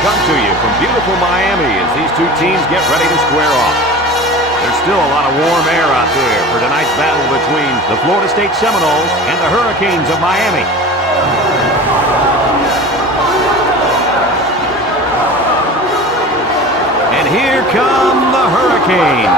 come to you from beautiful Miami as these two teams get ready to square off. There's still a lot of warm air out there for tonight's battle between the Florida State Seminoles and the Hurricanes of Miami. And here come the Hurricanes.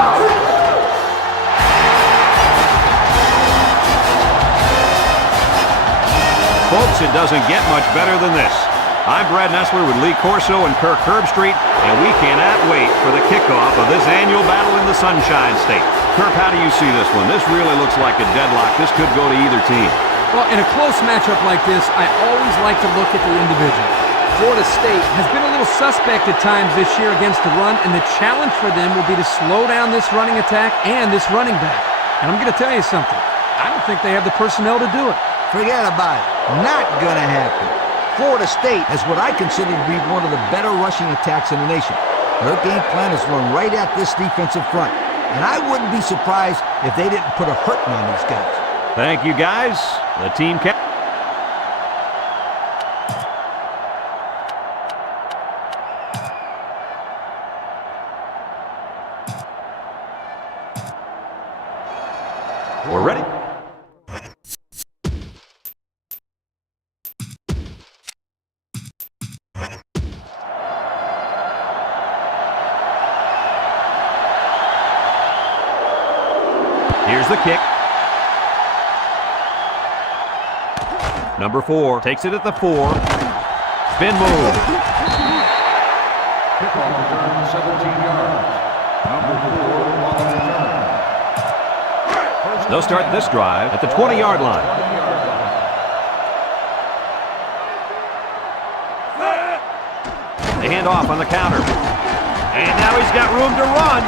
Folks, it doesn't get much better than this. I'm Brad Nessler with Lee Corso and Kirk Herbstreit, and we cannot wait for the kickoff of this annual battle in the Sunshine State. Kirk, how do you see this one? This really looks like a deadlock. This could go to either team. Well, in a close matchup like this, I always like to look at the individual. Florida State has been a little suspect at times this year against the run, and the challenge for them will be to slow down this running attack and this running back. And I'm going to tell you something. I don't think they have the personnel to do it. Forget about it. Not going to happen. Florida State has what I consider to be one of the better rushing attacks in the nation. Their game plan is run right at this defensive front. And I wouldn't be surprised if they didn't put a hurting on these guys. Thank you, guys. The team captain. We're ready. Here's the kick. Number 4 takes it at the 4. Spin move. Kickoff return 17 yards. Number 4 on the return. They'll start this drive at the 20-yard line. They hand off on the counter. And now he's got room to run.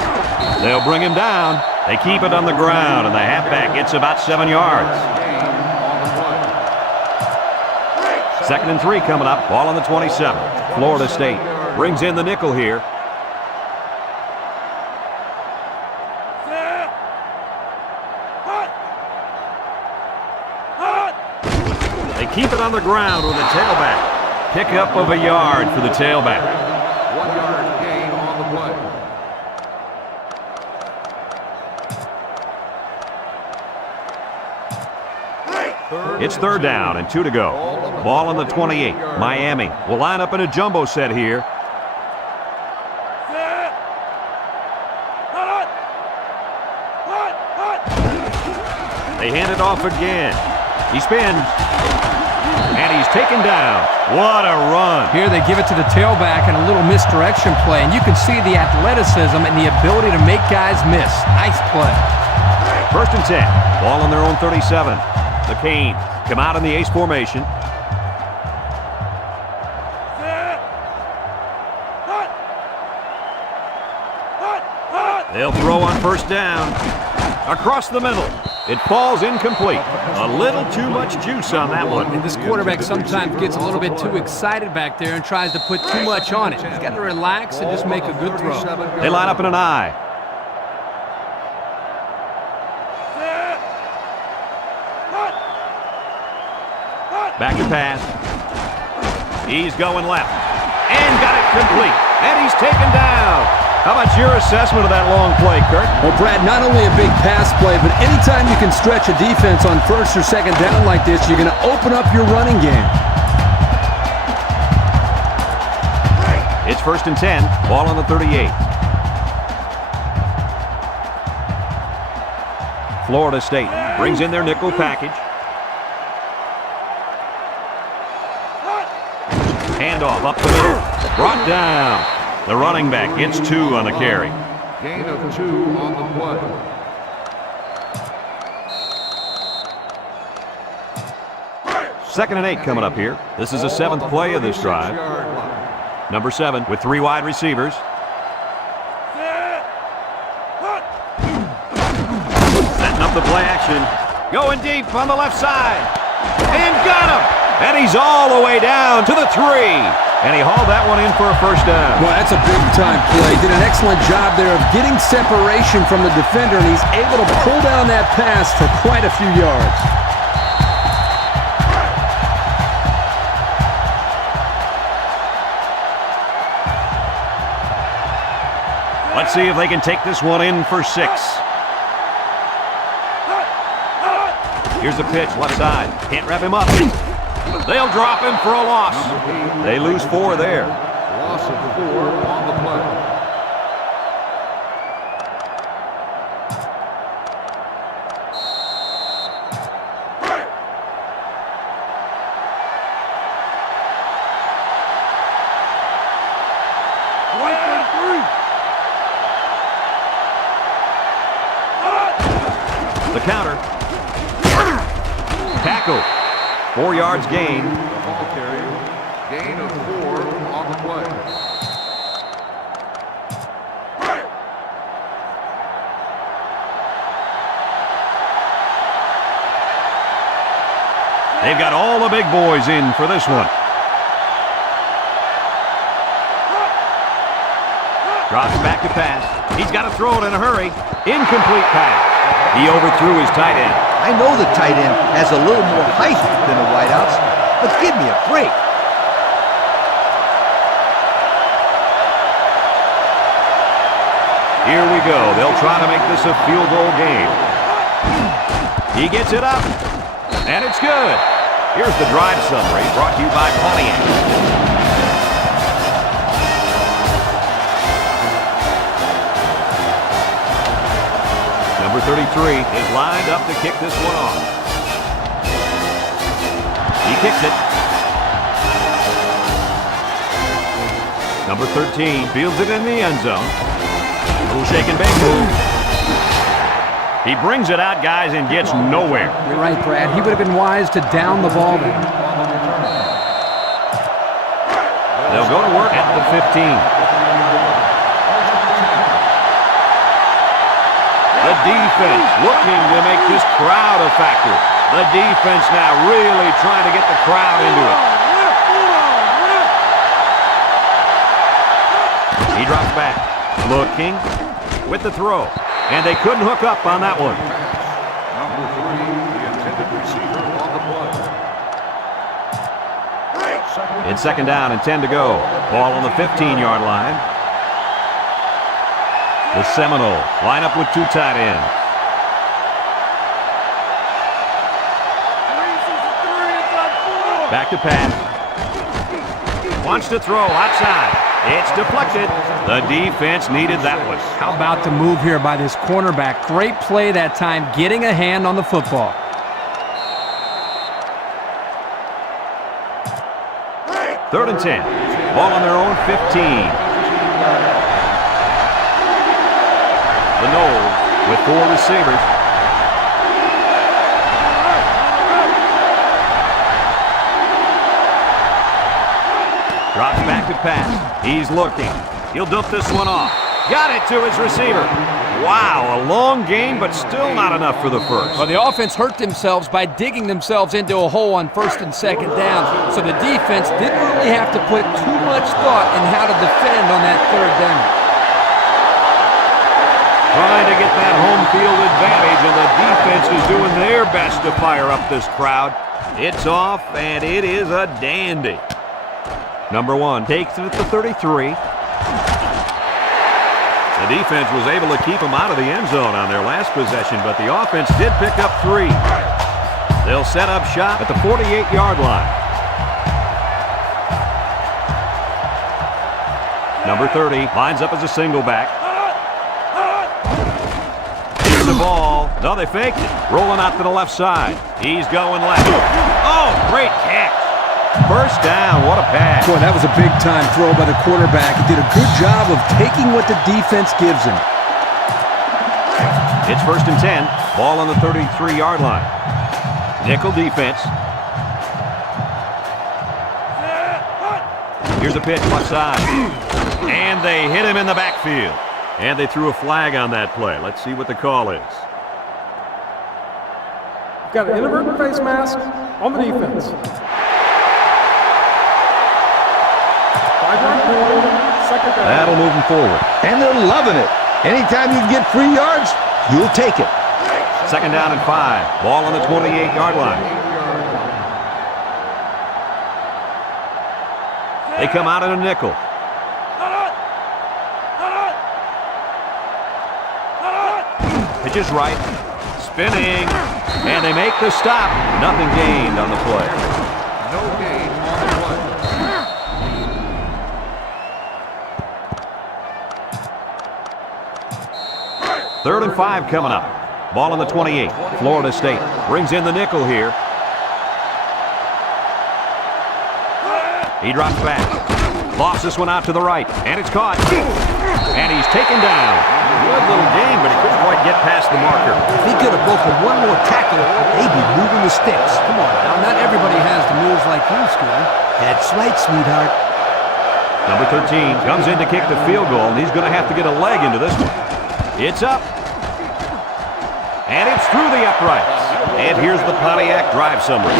They'll bring him down. They keep it on the ground, and the halfback gets about 7 yards. 2nd and 3 coming up. Ball on the 27. Florida State brings in the nickel here. They keep it on the ground with the tailback. Pickup of a yard for the tailback. 1 yard gain on the play. It's 3rd down and 2 to go. Ball on the 28. Miami will line up in a jumbo set here. They hand it off again. He spins. And he's taken down. What a run. Here they give it to the tailback and a little misdirection play, and you can see the athleticism and the ability to make guys miss. Nice play. 1st and 10. Ball on their own 37. The Canes come out in the ace formation. They'll throw on 1st down. Across the middle. It falls incomplete. A little too much juice on that one. And this quarterback sometimes gets a little bit too excited back there and tries to put too much on it. He's got to relax and just make a good throw. They line up in an I. Back to pass. He's going left. And got it complete. And he's taken down. How about your assessment of that long play, Kirk? Well, Brad, not only a big pass play, but anytime you can stretch a defense on 1st or 2nd down like this, you're going to open up your running game. It's 1st and 10. Ball on the 38. Florida State brings in their nickel package. Handoff up the middle. Brought down. The running back gets 2 on the carry. Gain of 2 on the play. Second and 8 coming up here. This is the 7th play of this drive. Number 7 with 3 wide receivers. Setting up the play action. Going deep on the left side. And got him. And he's all the way down to the 3. And he hauled that one in for a 1st down. Well, that's a big-time play. Did an excellent job there of getting separation from the defender, and he's able to pull down that pass for quite a few yards. Let's see if they can take this one in for 6. Here's the pitch, left side. Can't wrap him up. They'll drop him for a loss. They lose 4 there. Loss of 4 on the play. The counter. Tackle. 4 yards gain. The ball carrier. Gain of 4 on the play. They've got all the big boys in for this one. Drops back to pass. He's got to throw it in a hurry. Incomplete pass. He overthrew his tight end. I know the tight end has a little more height than the wideouts, but give me a break. Here we go. They'll try to make this a field goal game. He gets it up, and it's good. Here's the drive summary brought to you by Pontiac. Number 33 is lined up to kick this one off. He kicks it. Number 13 fields it in the end zone. Little shake and bake move. He brings it out, guys, and gets nowhere. You're right, Brad. He would have been wise to down the ball there. They'll go to work at the 15. The defense looking to make this crowd a factor. The defense now really trying to get the crowd into it. He drops back, looking with the throw. And they couldn't hook up on that one. Number 3, the intended receiver on the play. It's 2nd down and 10 to go. Ball on the 15-yard line. The Seminoles line up with 2 tight ends. Back to pass. Wants to throw outside. It's deflected. The defense needed that one. How about the move here by this cornerback? Great play that time, getting a hand on the football. Third and 10. Ball on their own 15. The Noles with 4 receivers. Drops back to pass. He's looking. He'll dump this one off. Got it to his receiver. Wow, a long gain, but still not enough for the first. Well, the offense hurt themselves by digging themselves into a hole on 1st and 2nd down, so the defense didn't really have to put too much thought in how to defend on that 3rd down. Trying to get that home field advantage, and the defense is doing their best to fire up this crowd. It's off, and it is a dandy. Number 1 takes it at the 33. The defense was able to keep them out of the end zone on their last possession, but the offense did pick up 3. They'll set up shop at the 48-yard line. Number 30 lines up as a single back. Here's the ball. No, they faked it. Rolling out to the left side. He's going left. Oh, great catch. First down, what a pass. Boy, that was a big-time throw by the quarterback. He did a good job of taking what the defense gives him. It's 1st and 10. Ball on the 33-yard line. Nickel defense. Here's the pitch, left side. And they hit him in the backfield. And they threw a flag on that play. Let's see what the call is. Got an inadvertent face mask on the defense. That'll move them forward. And they're loving it. Anytime you can get 3 yards, you'll take it. 2nd down and 5. Ball on the 28-yard line. They come out in a nickel. Pitch is right. Spinning. And they make the stop. Nothing gained on the play. No gain on the play. 3rd and 5 coming up. Ball on the 28. Florida State brings in the nickel here. He drops back. Lost this one out to the right. And it's caught. And he's taken down. Good little game, but he couldn't quite get past the marker. If he could have broken one more tackle, they'd be moving the sticks. Come on now, not everybody has the moves like you, Scooter. That's right, sweetheart. Number 13 comes in to kick the field goal, and he's going to have to get a leg into this one. It's up. And it's through the uprights. And here's the Pontiac drive summary.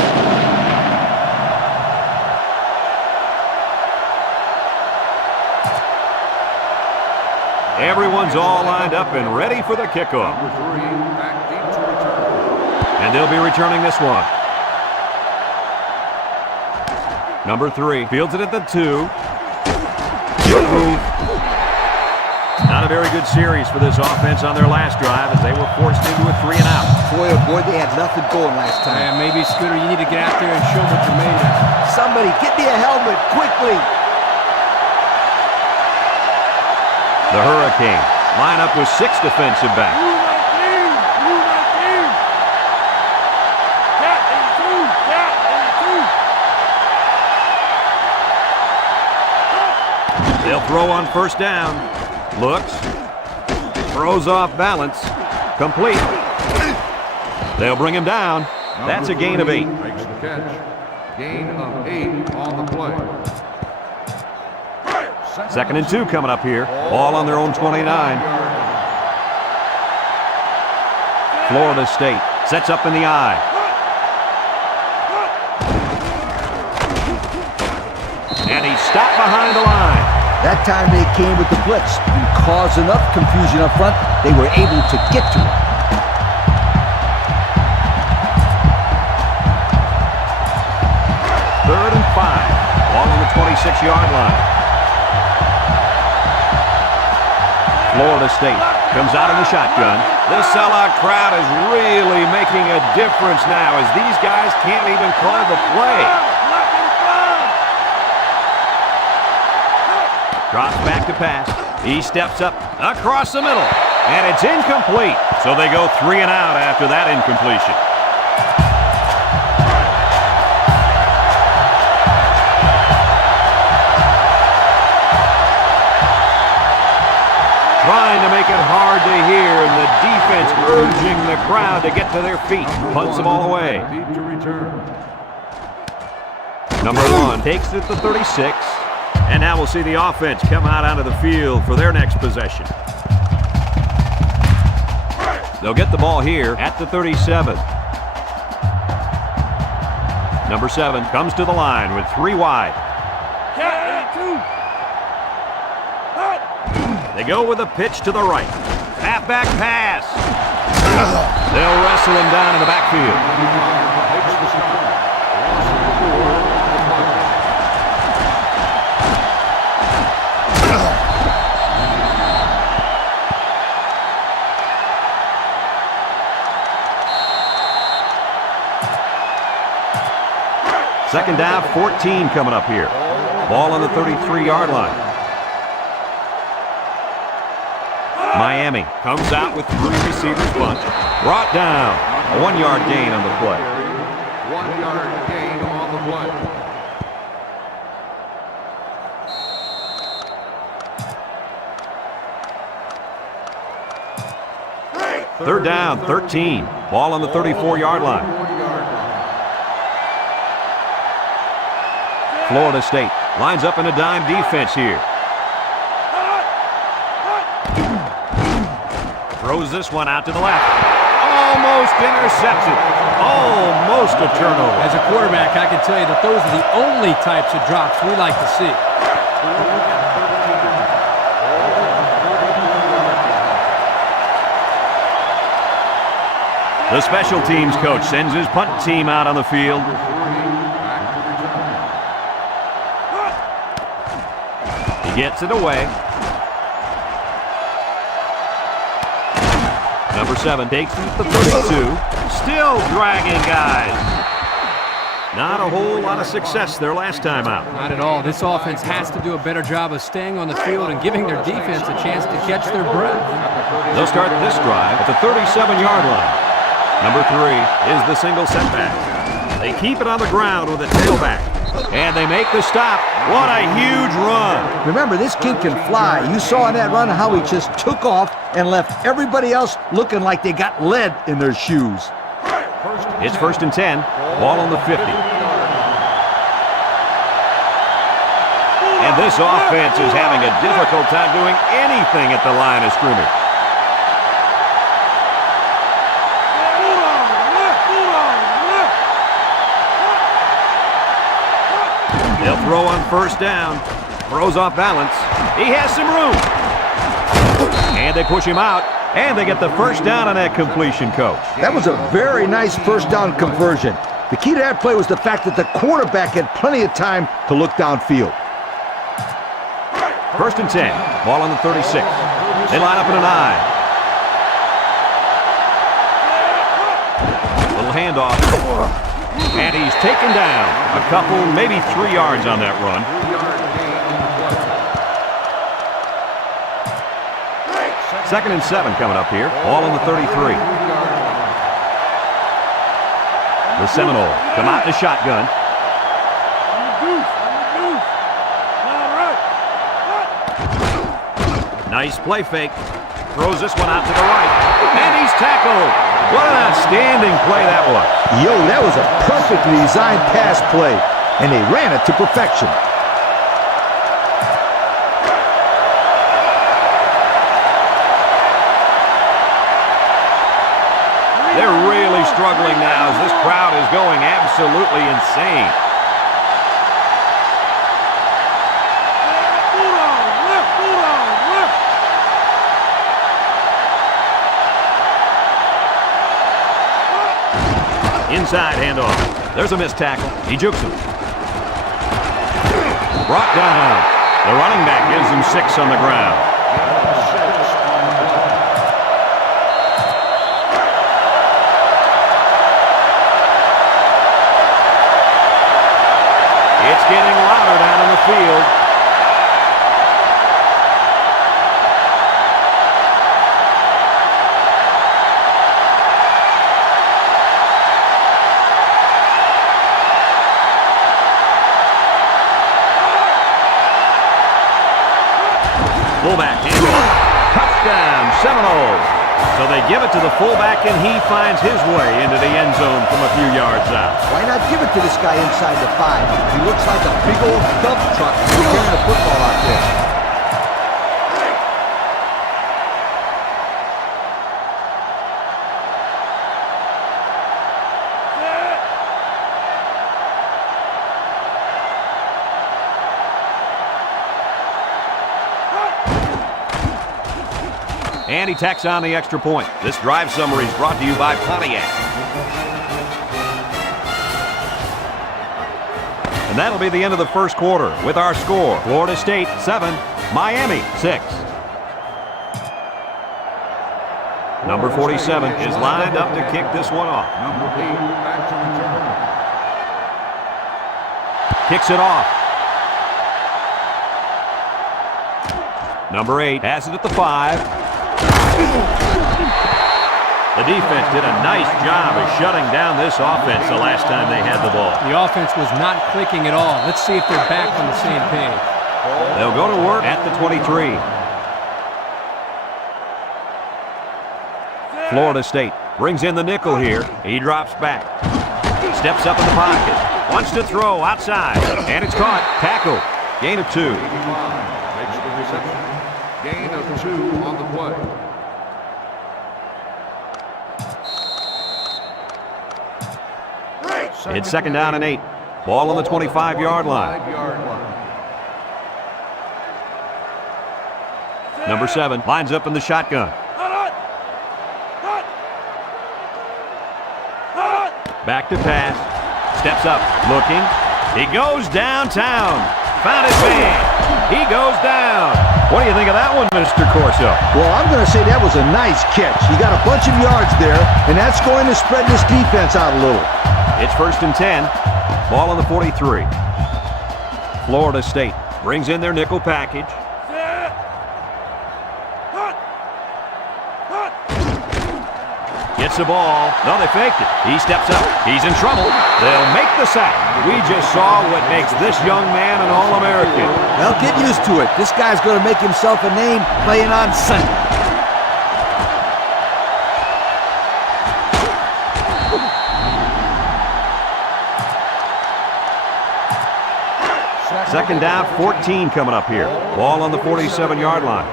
Everyone's all lined up and ready for the kickoff. Number 3 back deep to return. And they'll be returning this one. Number 3 fields it at the 2. Not a very good series for this offense on their last drive as they were forced into a 3 and out. Boy, oh boy, they had nothing going last time. Yeah, maybe, Scooter, you need to get out there and show what you're made of. Somebody, get me a helmet, quickly. The Hurricanes line up with 6 defensive backs. They'll throw on 1st down. Looks. Throws off balance. Complete. They'll bring him down. That's a gain of 8. Makes the catch. Gain of 8 on the play. 2nd and 2 coming up here. Ball on their own 29. Florida State sets up in the I. And he's stopped behind the line. That time they came with the blitz and caused enough confusion up front, they were able to get to it. Third and 5. Ball on the 26-yard line. Florida State comes out in the shotgun. This sellout crowd is really making a difference now as these guys can't even call the play. Drops back to pass. He steps up across the middle. And it's incomplete. So they go 3 and out after that incompletion. Trying to make it hard to hear, and the defense urging the crowd to get to their feet. Punts the ball away. Deep to return. Number 1 takes it to 36. And now we'll see the offense come out onto the field for their next possession. They'll get the ball here at the 37. Number 7 comes to the line with 3 wide. They go with a pitch to the right. Halfback pass. They'll wrestle him down in the backfield. Takes the snap. Loss of the 4 on the play. Second down, 14 coming up here. Ball on the 33-yard line. Miami comes out with 3 receivers bunch. Brought down. A 1-yard gain on the play. 1-yard gain on the play. Third down, 13. Ball on the 34-yard line. Florida State lines up in a dime defense here. Throws this one out to the left. Almost intercepted. Almost a turnover. As a quarterback, I can tell you that those are the only types of drops we like to see. The special teams coach sends his punt team out on the field. He gets it away. Number 7 takes it at the 32. Still dragging guys. Not a whole lot of success their last time out. Not at all. This offense has to do a better job of staying on the field and giving their defense a chance to catch their breath. They'll start this drive at the 37-yard line. Number 3 is the single setback. They keep it on the ground with a tailback. And they make the stop. What a huge run. Remember, this kid can fly. You saw in that run how he just took off and left everybody else looking like they got lead in their shoes. It's 1st and 10. Ball on the 50. And this offense is having a difficult time doing anything at the line of scrimmage. They'll throw on 1st down. Throws off balance. He has some room. And they push him out. And they get the 1st down on that completion, Coach. That was a very nice 1st down conversion. The key to that play was the fact that the quarterback had plenty of time to look downfield. 1st and 10. Ball on the 36. They line up in an I. Little handoff. And he's taken down. A couple, maybe 3 yards on that run. Second and 7 coming up here. Ball on the 33. The Seminoles come out in the shotgun. Nice play fake. Throws this one out to the right. And he's tackled. What an outstanding play that was. Yo, that was a perfectly designed pass play, and they ran it to perfection. They're really struggling now as this crowd is going absolutely insane. Inside handoff. There's a missed tackle. He jukes him. Brought down. The running back gives him 6 on the ground. It's getting louder down in the field. Fullback handoff. Touchdown, Seminoles. So they give it to the fullback, and he finds his way into the end zone from a few yards out. Why not give it to this guy inside the 5? He looks like a big old dump truck carrying a football out there. And he tacks on the extra point. This drive summary is brought to you by Pontiac. And that'll be the end of the first quarter with our score. Florida State 7, Miami 6. Number 47 is lined up to kick this one off. Number 8 back to return. Kicks it off. Number 8 has it at the 5. The defense did a nice job of shutting down this offense the last time they had the ball. The offense was not clicking at all. Let's see if they're back on the same page. They'll go to work at the 23. Florida State brings in the nickel here. He drops back. Steps up in the pocket. Wants to throw outside. And it's caught. Tackle. Gain of 2. Makes the reception. Gain of 2 on the play. It's 2nd down and 8. Ball on the 25-yard line. Number 7 lines up in the shotgun. Back to pass. Steps up. Looking. He goes downtown. Found his man. He goes down. What do you think of that one, Mr. Corso? Well, I'm going to say that was a nice catch. He got a bunch of yards there, and that's going to spread this defense out a little. It's 1st and 10. Ball on the 43. Florida State brings in their nickel package. Gets the ball. No, they faked it. He steps up. He's in trouble. They'll make the sack. We just saw what makes this young man an All-American. Well, get used to it. This guy's going to make himself a name playing on Sunday. Second down, 14 coming up here. Ball on the 47-yard line.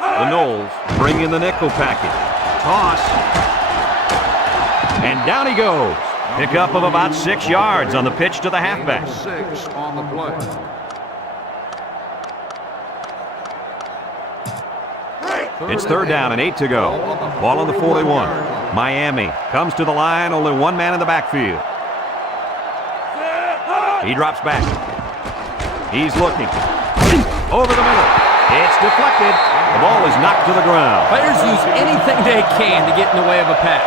The Noles bring in the nickel package. Toss. And down he goes. Pickup of about 6 yards on the pitch to the halfback. 6 on the play. It's 3rd down and 8 to go. Ball on the 41. Miami comes to the line. Only one man in the backfield. He drops back. He's looking. Over the middle. It's deflected. The ball is knocked to the ground. Players use anything they can to get in the way of a pass.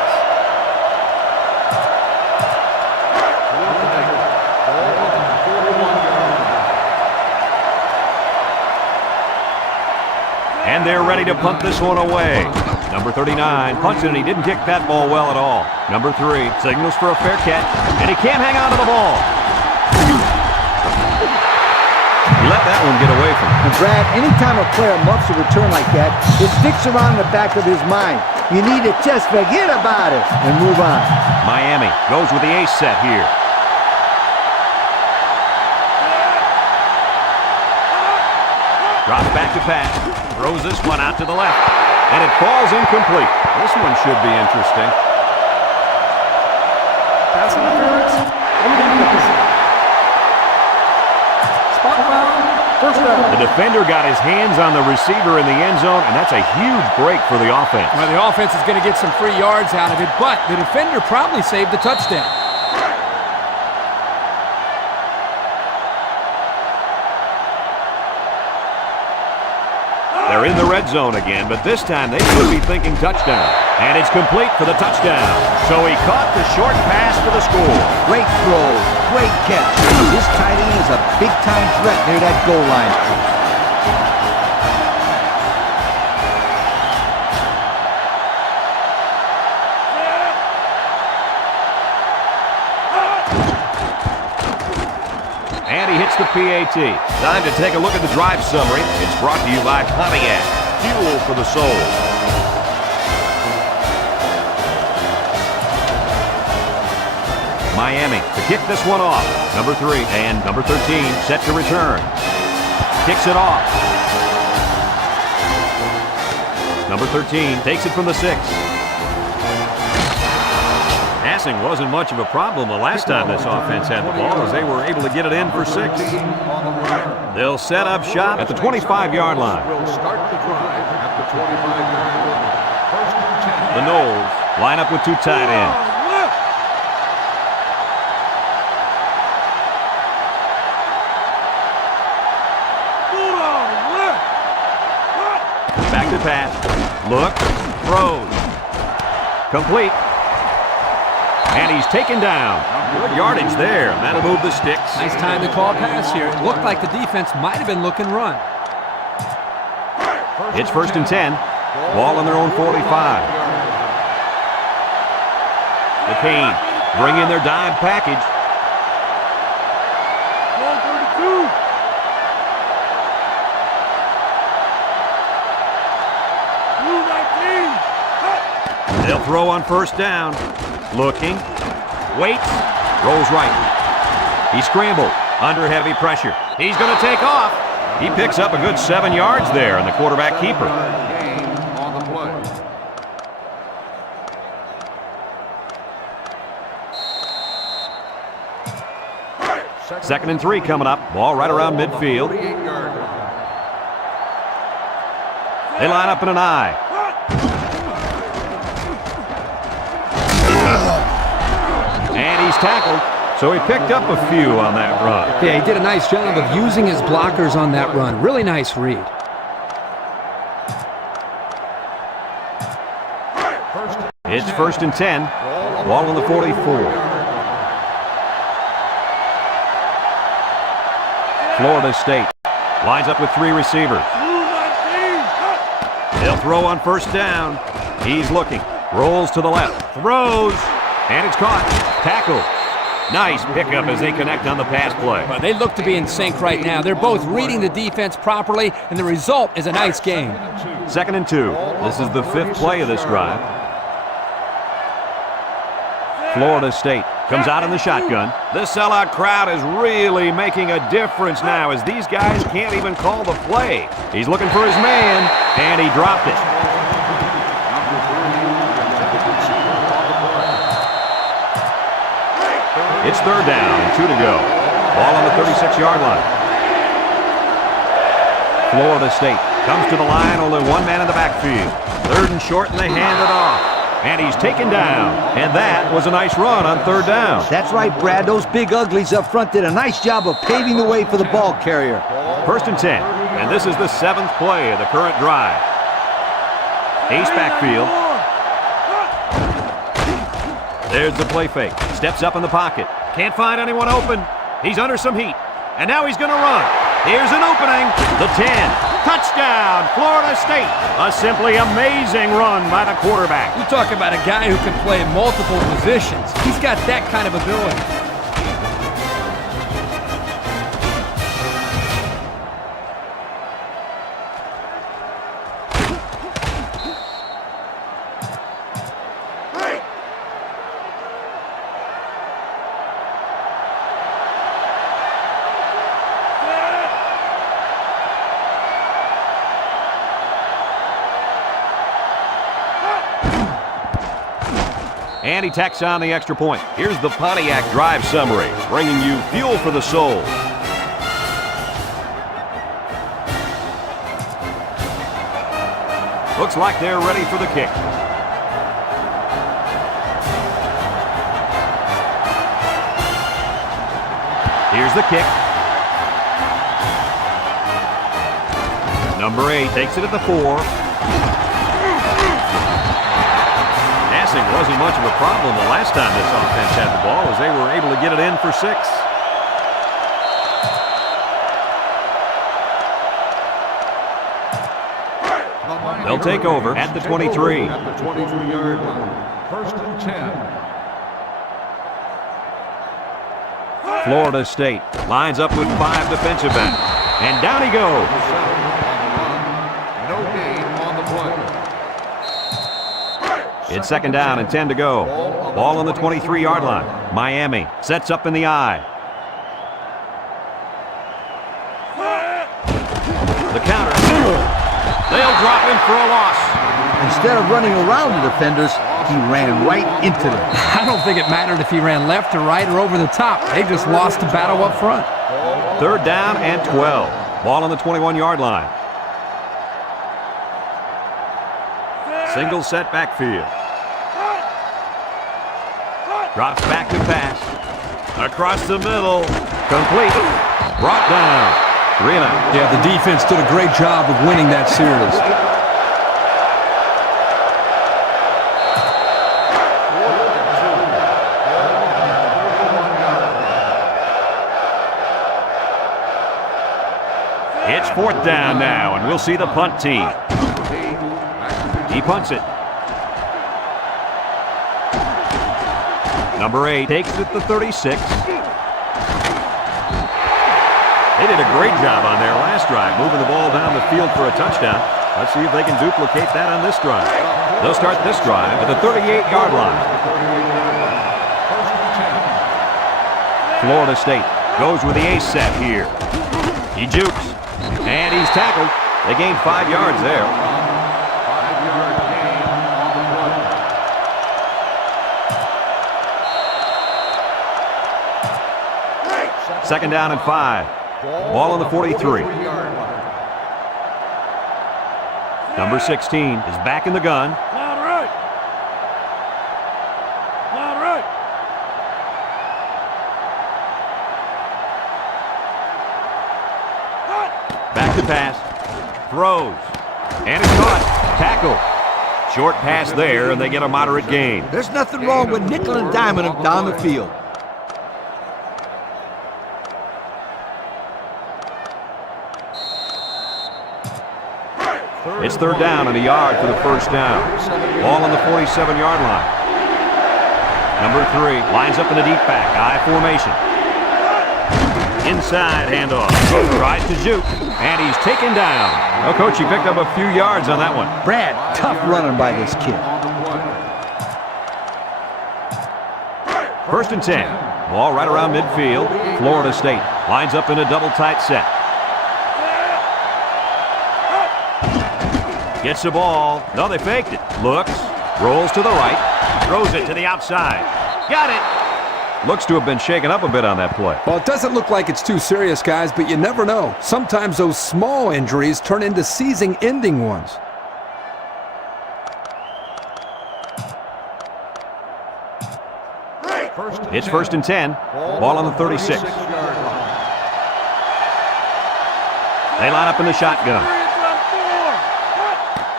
And they're ready to punt this one away. Number 39 punts it, and he didn't kick that ball well at all. Number 3 signals for a fair catch, and he can't hang on to the ball. He let that one get away from him. And Brad, anytime a player muffs a return like that, it sticks around the back of his mind. You need to just forget about it and move on. Miami goes with the ace set here. Drops back to pass. Throws this one out to the left. And it falls incomplete. This one should be interesting. Pass interference on the defense. Spot foul, 1st down. The defender got his hands on the receiver in the end zone, and that's a huge break for the offense. Well, the offense is going to get some free yards out of it, but the defender probably saved the touchdown. They're in the red zone again, but this time they could be thinking touchdown. And it's complete for the touchdown. So he caught the short pass for the score. Great throw, great catch. This tight end is a big-time threat near that goal line. And he hits the PAT. Time to take a look at the drive summary. It's brought to you by Pontiac. Fuel for the soul. Miami to kick this one off. Number 3 and number 13 set to return. Kicks it off. Number 13 takes it from the 6. Passing wasn't much of a problem the last time this offense had the ball, as they were able to get it in for 6. They'll set up shop at the 25-yard line. Will start the drive at the 25-yard line. 1st and 10. The Noles line up with 2 tight ends. Back to pass. Look. Throws. Complete. And he's taken down. Good yardage there. That'll move the sticks. Nice time to call a pass here. It looked like the defense might have been looking run. It's 1st and 10. Ball on their own 45. The Canes bring in their dime package. They'll throw on 1st down. Looking. Waits. Rolls right. He scrambled. Under heavy pressure. He's going to take off. He picks up a good 7 yards there, and the quarterback keeper. Gain on the play. 2nd and 3 coming up. Ball right around midfield. 48-yard line. They line up in an I. And he's tackled. So he picked up a few on that run. Yeah, he did a nice job of using his blockers on that run. Really nice read. It's 1st and 10. Ball on the 44. Florida State lines up with 3 receivers. They'll throw on 1st down. He's looking. Rolls to the left. Throws. And it's caught. Tackle. Nice pickup as they connect on the pass play. Well, they look to be in sync right now. They're both reading the defense properly, and the result is a nice game. 2nd and 2. This is the 5th play of this drive. Florida State comes out in the shotgun. This sellout crowd is really making a difference now as these guys can't even call the play. He's looking for his man, and he dropped it. It's 3rd down and 2 to go. Ball on the 36-yard line. Florida State comes to the line, only one man in the backfield. 3rd and short, and they hand it off. And he's taken down. And that was a nice run on 3rd down. That's right, Brad. Those big uglies up front did a nice job of paving the way for the ball carrier. 1st and 10. And this is the 7th play of the current drive. Ace backfield. There's the play fake. Steps up in the pocket. Can't find anyone open. He's under some heat. And now he's going to run. Here's an opening. The 10. Touchdown, Florida State. A simply amazing run by the quarterback. You talk about a guy who can play multiple positions. He's got that kind of ability. And he tacks on the extra point. Here's the Pontiac drive summary, bringing you fuel for the soul. Looks like they're ready for the kick. Here's the kick. Number 8 takes it at the 4. Wasn't much of a problem the last time this offense had the ball as they were able to get it in for 6. They'll take over at the 23. At the 23-yard line. 1st and 10. Florida State lines up with 5 defensive backs. And down he goes. No gain on the play. It's 2nd down and 10 to go. Ball on the 23-yard line. Miami sets up in the eye. The counter. They'll drop him for a loss. Instead of running around the defenders, he ran right into them. I don't think it mattered if he ran left or right or over the top. They just lost the battle up front. 3rd down and 12. Ball on the 21-yard line. Single set backfield. Drops back to pass. Across the middle. Complete. Brought down. 3-0. Yeah, the defense did a great job of winning that series. It's 4th down now, and we'll see the punt team. He punts it. Number 8 takes it to 36. They did a great job on their last drive, moving the ball down the field for a touchdown. Let's see if they can duplicate that on this drive. They'll start this drive at the 38-yard line. Florida State goes with the ace set here. He jukes, and he's tackled. They gained 5 yards there. 5-yard gain on the play. 2nd down and 5. Ball on the 43. Number 16 is back in the gun. Line right. Line right. Back to pass. Throws. And it's caught. Tackle. Short pass there, and they get a moderate gain. There's nothing wrong with nickel and diming him down the field. It's third down and a yard for the first down. Ball on the 47-yard line. Number 3 lines up in the deep back. I formation. Inside handoff. Tries to juke, and he's taken down. Oh, Coach, he picked up a few yards on that one. Brad, tough running by this kid. First and 10. Ball right around midfield. Florida State lines up in a double tight set. Gets the ball. No, they faked it. Looks. Rolls to the right. Throws it to the outside. Got it. Looks to have been shaken up a bit on that play. Well, it doesn't look like it's too serious, guys, but you never know. Sometimes those small injuries turn into season-ending ones. It's first and 10. Ball on the 36. They line up in the shotgun.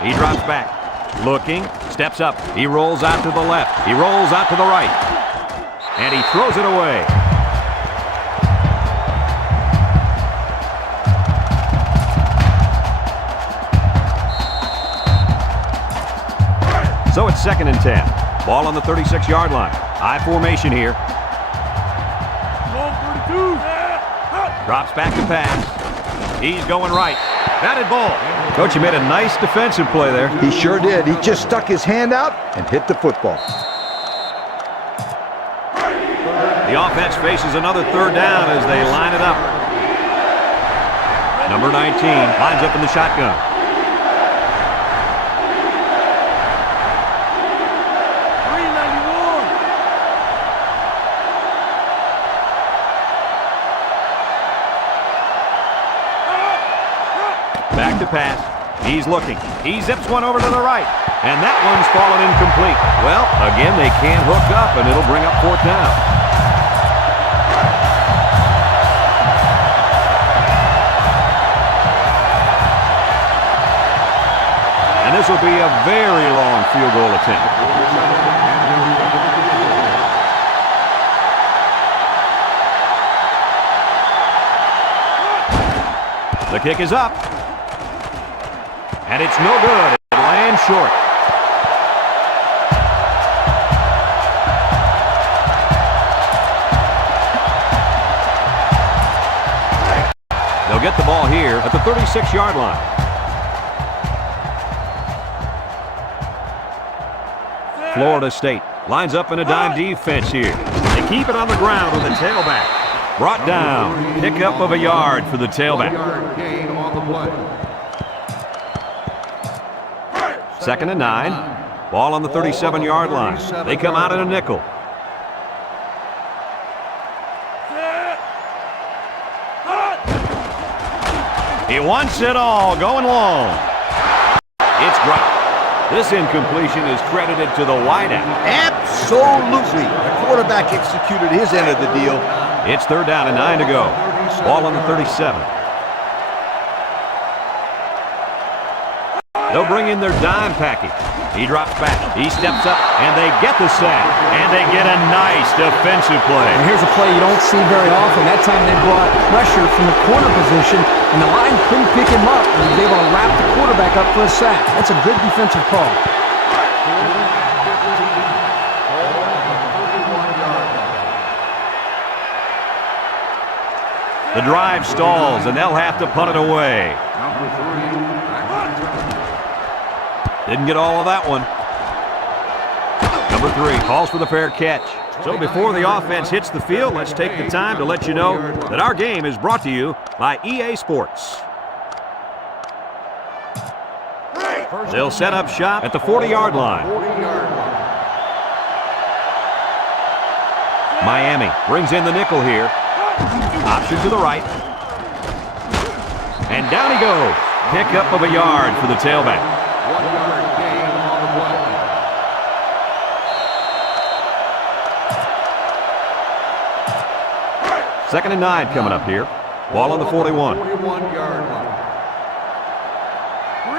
He drops back. Looking. Steps up. He rolls out to the left. He rolls out to the right. And he throws it away. So it's second and 10. Ball on the 36-yard line. I formation here. Drops back to pass. He's going right. Batted ball. Coach, he made a nice defensive play there. He sure did. He just stuck his hand out and hit the football. The offense faces another third down as they line it up. Number 19 lines up in the shotgun. Back to pass. He's looking. He zips one over to the right. And that one's fallen incomplete. Well, again, they can't hook up, and it'll bring up fourth down. And this will be a very long field goal attempt. The kick is up. And it's no good. It lands short. They'll get the ball here at the 36-yard line. Florida State lines up in a dime defense here. They keep it on the ground with the tailback. Brought down. Pickup of a yard for the tailback. Second and 9. Ball on the 37-yard line. They come out in a nickel. He wants it all, going long. It's dropped. This incompletion is credited to the wideout. Absolutely. The quarterback executed his end of the deal. It's third down and 9 to go. Ball on the 37. They'll bring in their dime package. He drops back. He steps up, and they get the sack. And they get a nice defensive play. And here's a play you don't see very often. That time they brought pressure from the corner position, and the line couldn't pick him up, and he was able to wrap the quarterback up for a sack. That's a good defensive call. The drive stalls, and they'll have to punt it away. Didn't get all of that one. Number 3 calls for the fair catch. So before the offense hits the field, let's take the time to let you know that our game is brought to you by EA Sports. They'll set up shop at the 40-yard line. Miami brings in the nickel here. Option to the right. And down he goes. Pickup of a yard for the tailback. 1 yard gain on the play. Second and 9 coming up here. Ball on the 41. 41-yard line.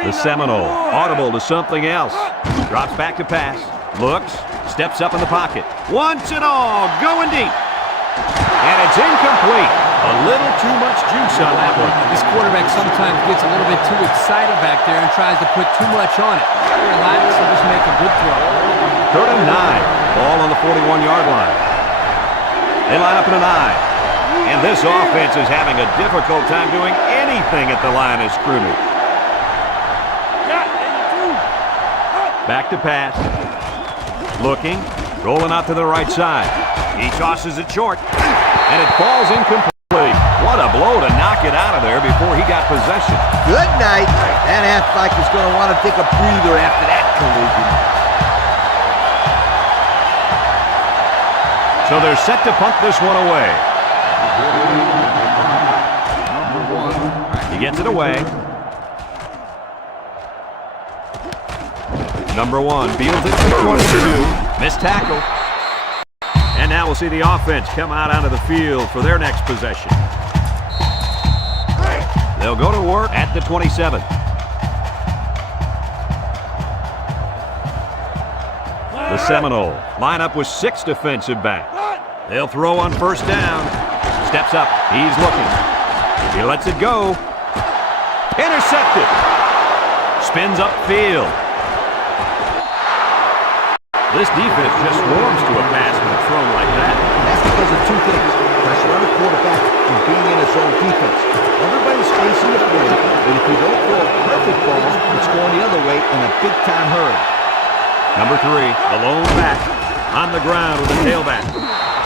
The Seminole, audible to something else. Drops back to pass. Looks, steps up in the pocket. Wants it all, going deep. And it's incomplete. A little too much juice on that one. This quarterback sometimes gets a little bit too excited back there and tries to put too much on it. Relax and just make a good throw. 3rd and 9. Ball on the 41-yard line. They line up in an I. And this offense is having a difficult time doing anything at the line of scrimmage. Back to pass. Looking. Rolling out to the right side. He tosses it short. And it falls incomplete. What a blow to knock it out of there before he got possession. Good night. That halfback is going to want to take a breather after that collision. So they're set to punt this one away. He gets it away. Number 1 fields it to 22. Missed tackle. And now we'll see the offense come out onto the field for their next possession. They'll go to work at the 27. The Seminole line up with 6 defensive backs. They'll throw on 1st down. Steps up. He's looking. He lets it go. Intercepted. Spins upfield. This defense just swarms to a pass when it's thrown like that. That's because of 2 things. Pressure on the quarterback and being in his own defense. Everybody's facing the play, but if you don't throw a perfect ball, it's going the other way in a big-time hurry. Number 3, the lone back on the ground with the tailback.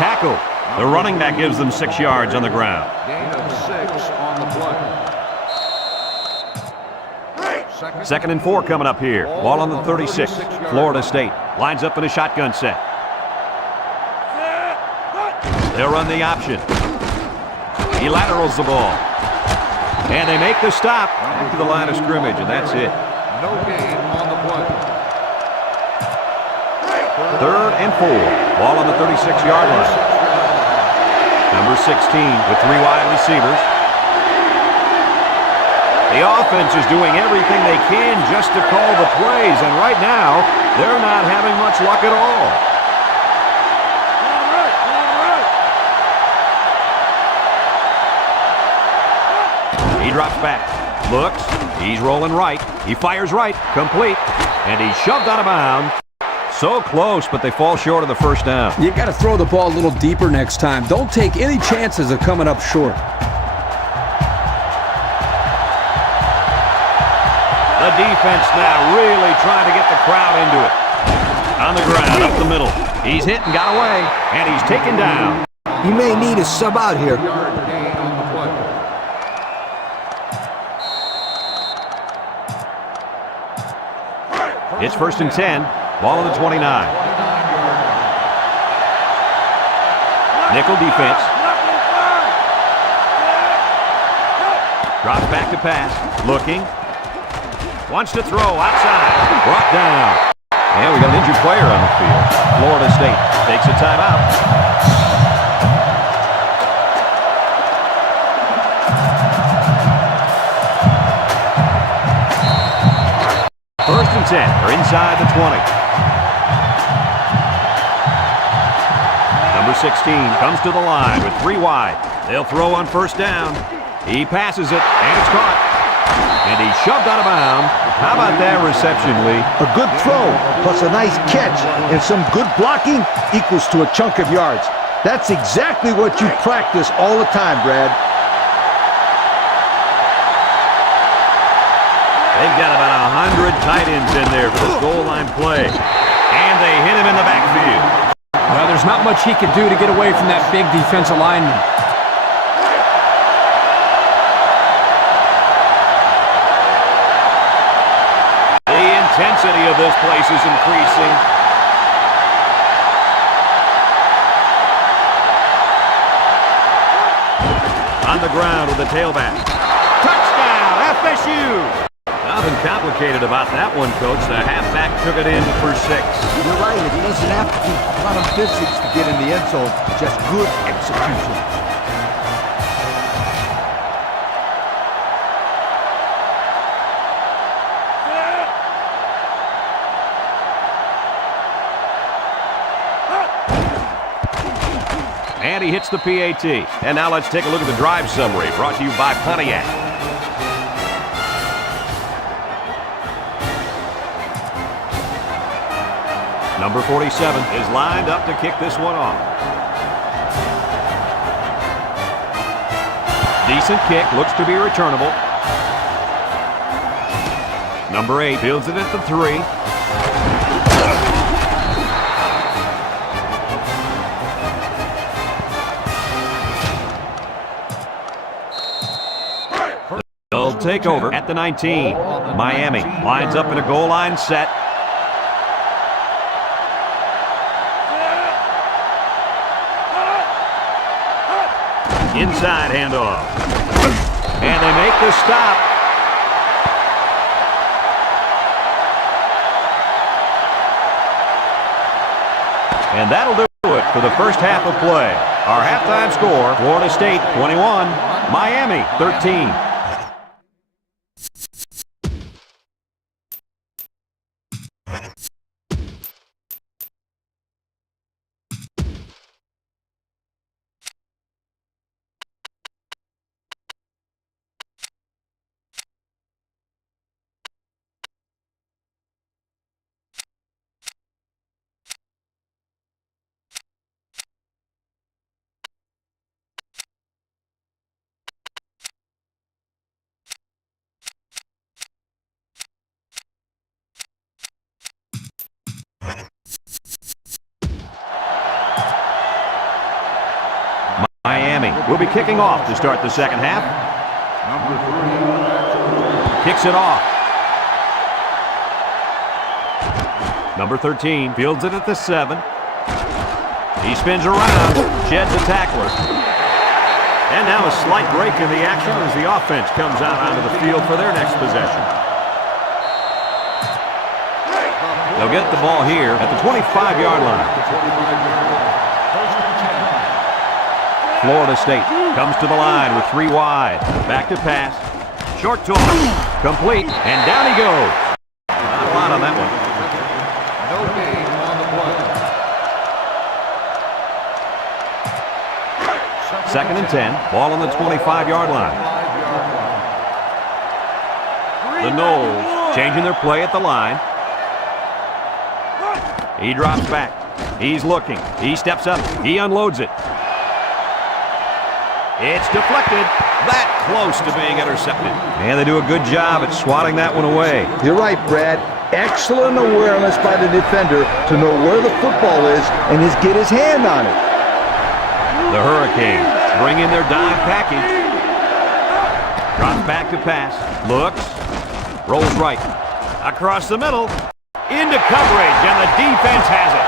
Tackle. The running back gives them 6 yards on the ground. Gain of 6 on the play. 2nd and 4 coming up here. Ball on the 36. Florida State lines up in a shotgun set. They'll run the option. He laterals the ball. And they make the stop to the line of scrimmage, and that's it. No gain on the play. 3rd and 4. Ball on the 36-yard line. Number 16 with 3 wide receivers. The offense is doing everything they can just to call the plays, and right now, they're not having much luck at all. He drops back, looks, he's rolling right, he fires right, complete, and he's shoved out of bounds. So close, but they fall short of the 1st down. You got to throw the ball a little deeper next time. Don't take any chances of coming up short. The defense now really trying to get the crowd into it. On the ground, up the middle. He's hit and got away, and he's taken down. You may need a sub out here. Yard gain on the play. It's 1st and 10. Ball on the 29. Nickel defense. Drops back to pass. Looking. Wants to throw outside. Brought down. And we got an injured player on the field. Florida State takes a timeout. First and 10. They're inside the 20. Number 16 comes to the line with 3 wide. They'll throw on 1st down. He passes it, and it's caught. And he's shoved out of bounds. How about that reception, Lee? A good throw, plus a nice catch, and some good blocking equals to a chunk of yards. That's exactly what you practice all the time, Brad. They've got about 100 tight ends in there for this goal line play. And they hit him in the backfield. Well, there's not much he could do to get away from that big defensive lineman. The intensity of this place is increasing. On the ground with the tailback. Touchdown, FSU! Nothing complicated about that one, Coach. The halfback took it in for 6. You're right. It doesn't have to be quantum physics to get in the end zone. Just good execution. And he hits the PAT. And now let's take a look at the drive summary brought to you by Pontiac. Number 47 is lined up to kick this one off. Decent kick, looks to be returnable. Number 8 fields it at the 3. They'll take over at the 19. Miami lines up in a goal line set. Inside handoff. And they make the stop. And that'll do it for the first half of play. Our halftime score, Florida State 21, Miami 13. Miami will be kicking off to start the second half. Number 3. Kicks it off. Number 13 fields it at the 7. He spins around, sheds a tackler. And now a slight break in the action as the offense comes out onto the field for their next possession. They'll get the ball here at the 25-yard line. Florida State comes to the line with 3 wide. Back to pass. Short to him. Complete. And down he goes. Not a lot on that one. No gain on the play. Second and 10. Ball on the 25-yard line. The Noles changing their play at the line. He drops back. He's looking. He steps up. He unloads it. It's deflected. That close to being intercepted. And they do a good job at swatting that one away. You're right, Brad. Excellent awareness by the defender to know where the football is and get his hand on it. The Hurricanes bring in their dime package. Drops back to pass. Looks. Rolls right. Across the middle. Into coverage, and the defense has it.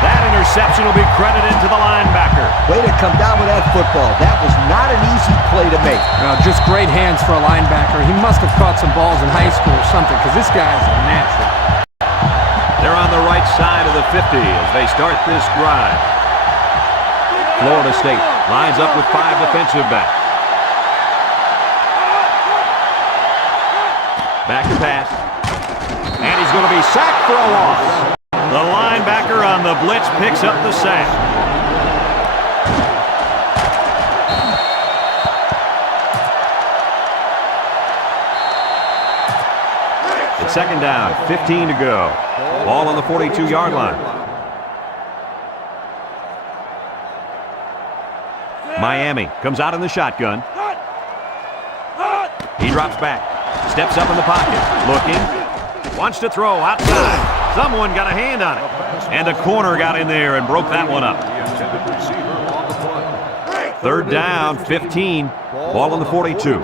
That interception will be credited to the linebacker. Way to come down with that football. That was not an easy play to make. Well, just great hands for a linebacker. He must have caught some balls in high school or something, because this guy is a natural. They're on the right side of the 50 as they start this drive. Florida State lines up with 5 defensive backs. Back to pass. And he's going to be sacked for a loss. The linebacker on the blitz picks up the sack. It's second down, 15 to go. Ball on the 42-yard line. Miami comes out in the shotgun. He drops back. Steps up in the pocket. Looking. Wants to throw outside. Someone got a hand on it. And a corner got in there and broke that one up. Third down, 15. Ball on the 42.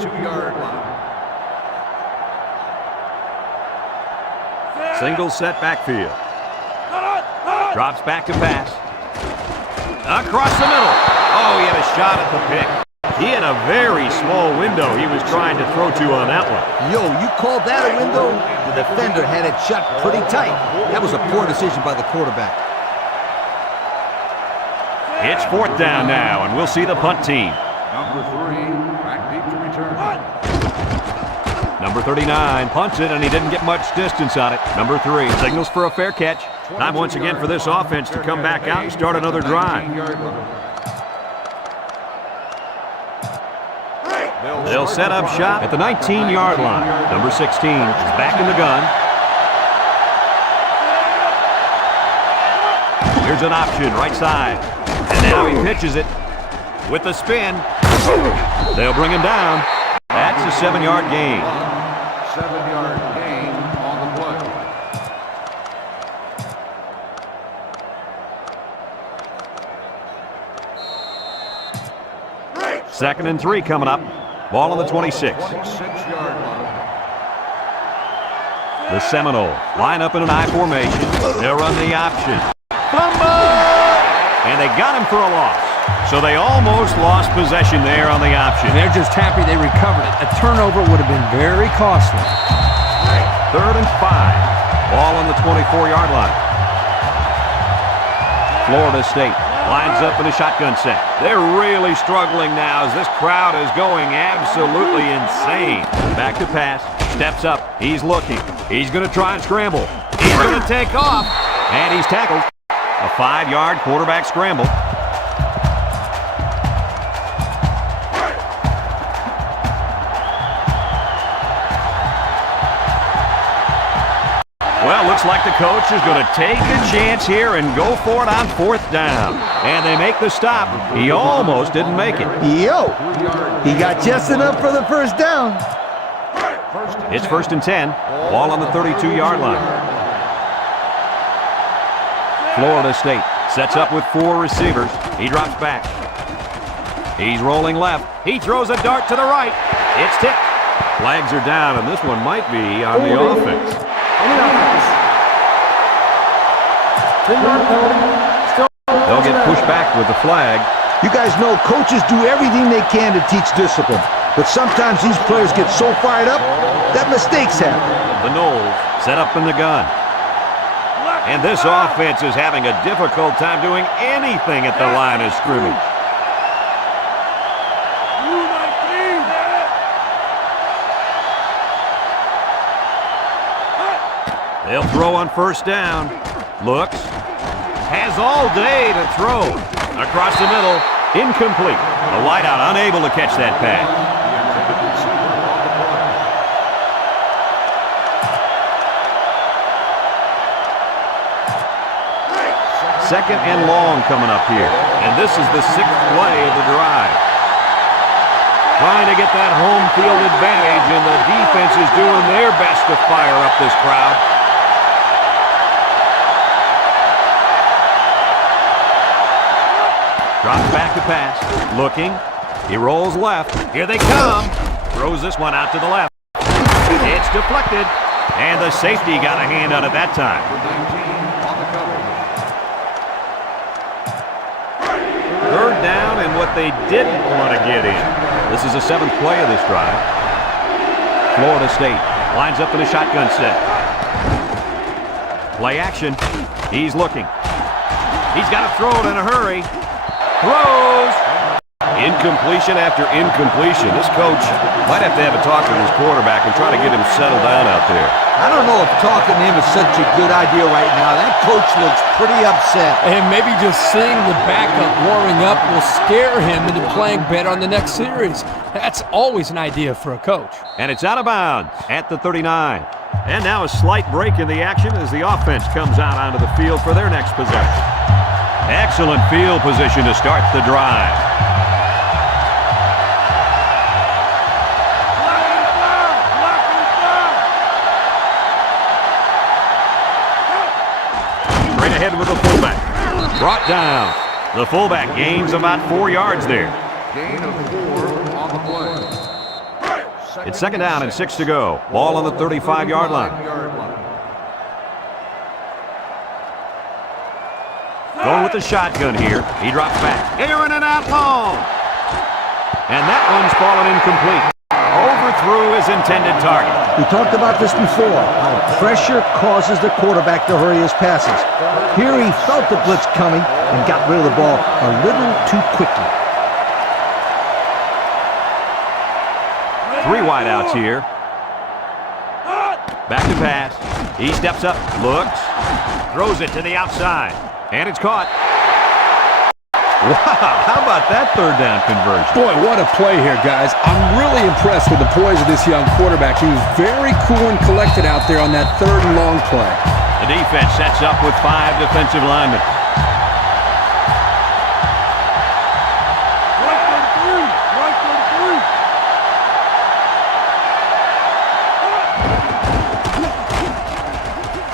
Single set backfield. Drops back to pass. Across the middle. Oh, he had a shot at the pick. He had a very small window he was trying to throw to on that one. Yo, you called that a window? The defender had it shut pretty tight. That was a poor decision by the quarterback. It's fourth down now, and we'll see the punt team. Number 3, back deep to return. Number 39 punts it, and he didn't get much distance on it. Number 3 signals for a fair catch. Time once again for this offense to come back out and start another drive. They'll set up shop at the 19-yard line. Number 16 is back in the gun. Here's an option, right side. And now he pitches it with the spin. They'll bring him down. That's a 7-yard gain. 7-yard gain on the play. 2nd and 3 coming up. Ball on the 26. 26-yard line. The Seminoles line up in an I formation. They'll run the option. Fumble! And they got him for a loss. So they almost lost possession there on the option. They're just happy they recovered it. A turnover would have been very costly. 3rd and 5. Ball on the 24-yard line. Florida State lines up in a shotgun set. They're really struggling now as this crowd is going absolutely insane. Back to pass. Steps up. He's looking. He's going to try and scramble. He's going to take off. And he's tackled. A 5-yard quarterback scramble. Well, looks like the coach is going to take a chance here and go for it on 4th down. And they make the stop. He almost didn't make it. Yo, he got just enough for the first down. It's 1st and 10. Ball on the 32-yard line. Florida State sets up with 4 receivers. He drops back. He's rolling left. He throws a dart to the right. It's tipped. Flags are down, and this one might be on the offense. They'll get pushed back with the flag. You guys know coaches do everything they can to teach discipline. But sometimes these players get so fired up that mistakes happen. The Noles set up in the gun. And this offense is having a difficult time doing anything at the line of scrimmage. They'll throw on 1st down. Looks. Has all day to throw. Across the middle. Incomplete. The wideout unable to catch that pass. 2nd and long coming up here. And this is the 6th play of the drive. Trying to get that home field advantage, and the defense is doing their best to fire up this crowd. Drops back to pass. Looking. He rolls left. Here they come. Throws this one out to the left. It's deflected. And the safety got a hand on it that time. 3rd down and what they didn't want to get in. This is the 7th play of this drive. Florida State lines up in a shotgun set. Play action. He's looking. He's got to throw it in a hurry. Throws. Incompletion after incompletion. This coach might have to have a talk with his quarterback and try to get him settled down out there. I don't know if talking to him is such a good idea right now. That coach looks pretty upset. And maybe just seeing the backup warming up will scare him into playing better on the next series. That's always an idea for a coach. And it's out of bounds at the 39. And now a slight break in the action as the offense comes out onto the field for their next possession. Excellent field position to start the drive. Straight ahead with the fullback. Brought down. The fullback gains about 4 yards there. Gain of 4 on the play. It's 2nd down and 6 to go. Ball on the 35-yard line. Going with the shotgun here. He drops back. Here and out long. And that one's fallen incomplete. Overthrew his intended target. We talked about this before, how pressure causes the quarterback to hurry his passes. Here he felt the blitz coming and got rid of the ball a little too quickly. 3 wideouts here. Back to pass. He steps up, looks, throws it to the outside, and it's caught. Wow, how about that third down conversion? Boy, what a play here, guys. I'm really impressed with the poise of this young quarterback. He was very cool and collected out there on that third and long play. The defense sets up with 5 defensive linemen.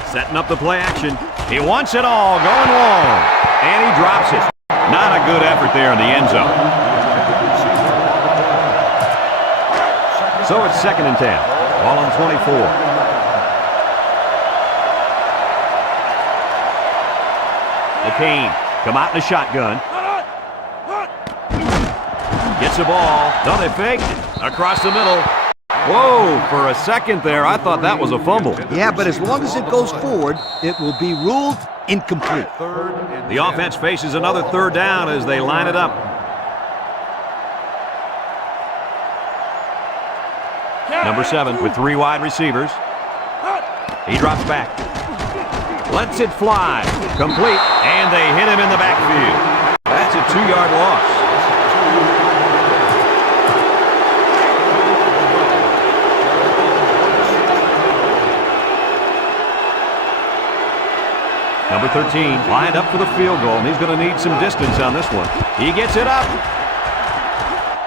Setting up the play action. He wants it all, going long, and he drops it. Not a good effort there in the end zone. So it's 2nd and 10. Ball on 24. McCain come out in a shotgun. Gets the ball. No, they faked it. Across the middle. Whoa, for a second there, I thought that was a fumble. Yeah, but as long as it goes forward, it will be ruled incomplete. The offense faces another 3rd down as they line it up. Number 7 with 3 wide receivers. He drops back. Lets it fly. Complete. And they hit him in the backfield. That's a 2-yard loss. Number 13 lined up for the field goal, and he's going to need some distance on this one. He gets it up,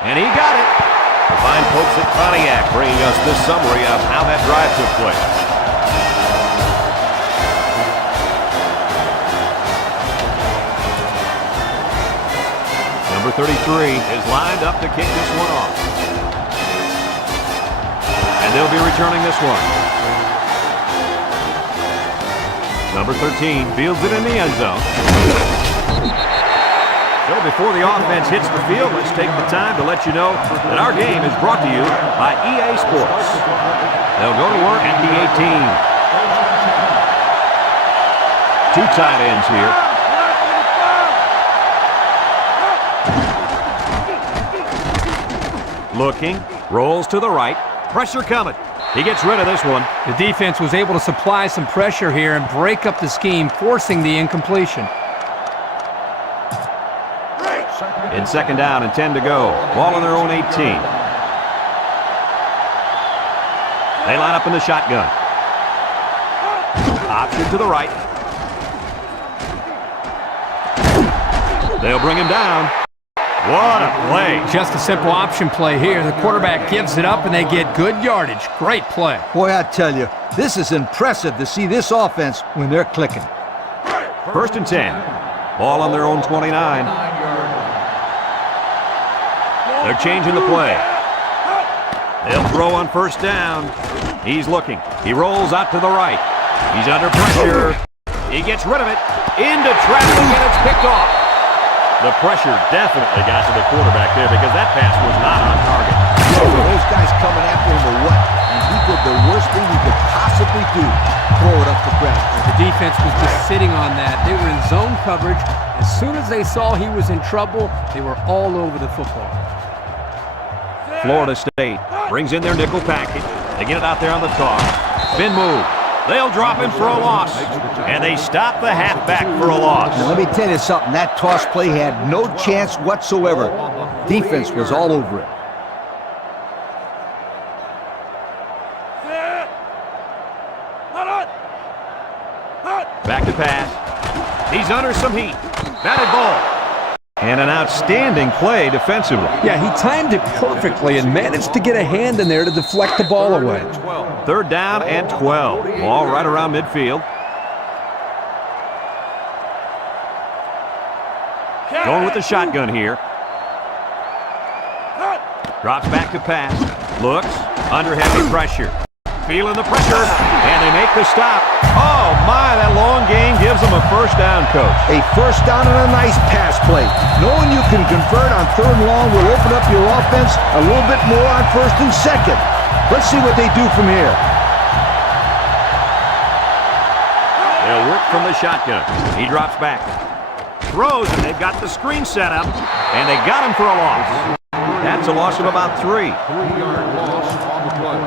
and he got it. The fine folks at Pontiac bringing us this summary of how that drive took place. Number 33 is lined up to kick this one off. And they'll be returning this one. Number 13 fields it in the end zone. So before the offense hits the field, let's take the time to let you know that our game is brought to you by EA Sports. They'll go to work at the 18. 2 tight ends here. Looking, rolls to the right, pressure coming. He gets rid of this one. The defense was able to supply some pressure here and break up the scheme, forcing the incompletion. In 2nd down and 10 to go. Ball on their own 18. They line up in the shotgun. Option to the right. They'll bring him down. What a play. Just a simple option play here. The quarterback gives it up and they get good yardage. Great play. Boy, I tell you, this is impressive to see this offense when they're clicking. 1st and 10. Ball on their own 29. They're changing the play. They'll throw on 1st down. He's looking. He rolls out to the right. He's under pressure. He gets rid of it. Into traffic and it's picked off. The pressure definitely got to the quarterback there because that pass was not on target. Those guys coming after him or what? And he did the worst thing he could possibly do. Throw it up the ground. The defense was just sitting on that. They were in zone coverage. As soon as they saw he was in trouble, they were all over the football. Florida State brings in their nickel package. They get it out there on the toss. Spin move. They'll drop him for a loss. And they stop the halfback for a loss. Now, let me tell you something. That toss play had no chance whatsoever. Defense was all over it. Back to pass. He's under some heat. Batted ball. And an outstanding play defensively. Yeah, he timed it perfectly and managed to get a hand in there to deflect the ball away. 3rd down and 12. Ball right around midfield. Going with the shotgun here. Drops back to pass. Looks. Under heavy pressure. Feeling the pressure. And they make the stop. Oh, my, that long gain gives them a 1st down, Coach. A 1st down and a nice pass play. Knowing you can convert on 3rd and long will open up your offense a little bit more on 1st and 2nd. Let's see what they do from here. They'll work from the shotgun. He drops back. Throws, and they've got the screen set up, and they got him for a loss. That's a loss of about 3. 3-yard loss on the play.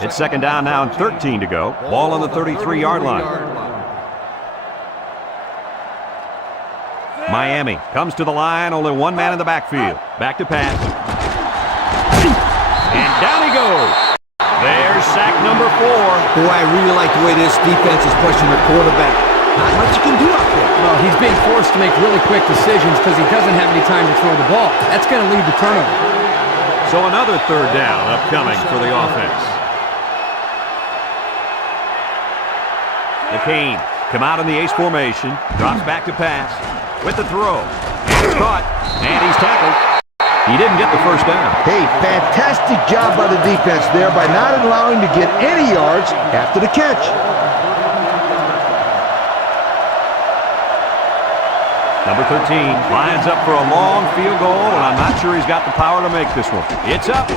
It's second down now and 13 to go. Ball on the 33-yard line. Miami comes to the line, only one man in the backfield. Back to pass. And down he goes. There's sack number 4. Boy, I really like the way this defense is pushing the quarterback. Not much you can do out there. Well, he's being forced to make really quick decisions because he doesn't have any time to throw the ball. That's going to lead to turnover. So another third down upcoming for the offense. McCain come out in the ace formation, drops back to pass with the throw. And it's caught, and he's tackled. He didn't get the first down. Hey, fantastic job by the defense there by not allowing to get any yards after the catch. Number 13 lines up for a long field goal, and I'm not sure he's got the power to make this one. It's up.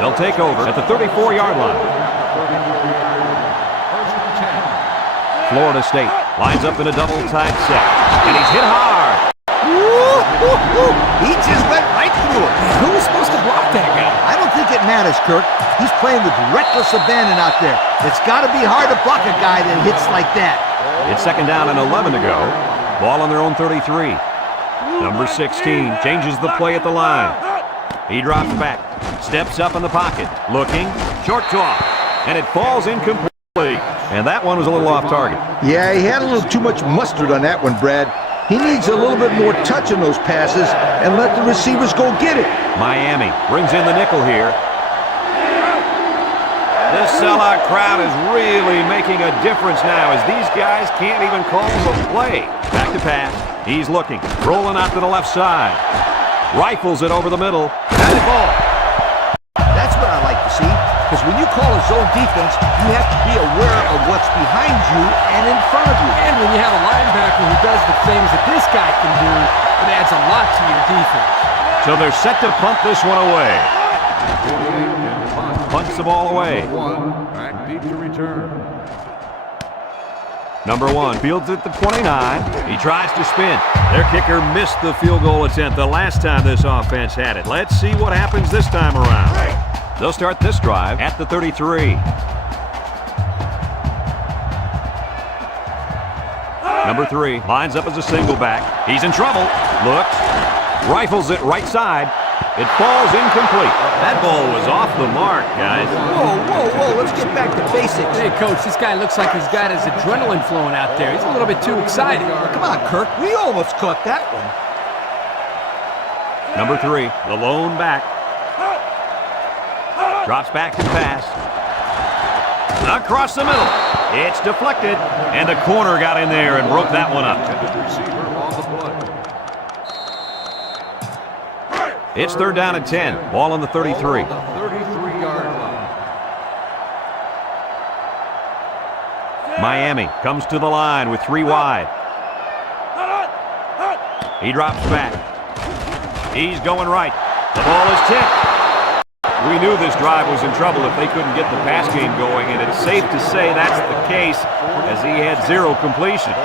They'll take over at the 34-yard line. Florida State lines up in a double-tight set, and he's hit hard. He just went right through it. Who was supposed to block that guy? I don't think it matters, Kirk. He's playing with reckless abandon out there. It's got to be hard to block a guy that hits like that. It's second down and 11 to go. Ball on their own 33. Number 16 changes the play at the line. He drops back, steps up in the pocket, looking, short toss, and it falls incomplete. And that one was a little off target. Yeah, he had a little too much mustard on that one, Brad. He needs a little bit more touch in those passes and let the receivers go get it. Miami brings in the nickel here. This sellout crowd is really making a difference now as these guys can't even call the play. Back to pass. He's looking, rolling out to the left side. Rifles it over the middle. Batted ball. That's what I like to see, because when you call a zone defense, you have to be aware of what's behind you and in front of you. And when you have a linebacker who does the things that this guy can do, it adds a lot to your defense. So they're set to punt this one away. Punts the ball away. Back deep to return. Number 1 fields at the 29. He tries to spin. Their kicker missed the field goal attempt the last time this offense had it. Let's see what happens this time around. They'll start this drive at the 33. Number 3 lines up as a single back. He's in trouble. Looks. Rifles it right side. It falls incomplete. That ball was off the mark, guys. Whoa, let's get back to basics. Hey, Coach, this guy looks like he's got his adrenaline flowing out there. He's a little bit too excited. Come on, Kirk. We almost caught that one. Number 3, the lone back. Drops back to pass. Across the middle. It's deflected. And the corner got in there and broke that one up. It's third down and 10. Ball on the 33. 33-yard line. Miami comes to the line with 3 wide. He drops back. He's going right. The ball is tipped. We knew this drive was in trouble if they couldn't get the pass game going, and it's safe to say that's the case as he had 0 completions.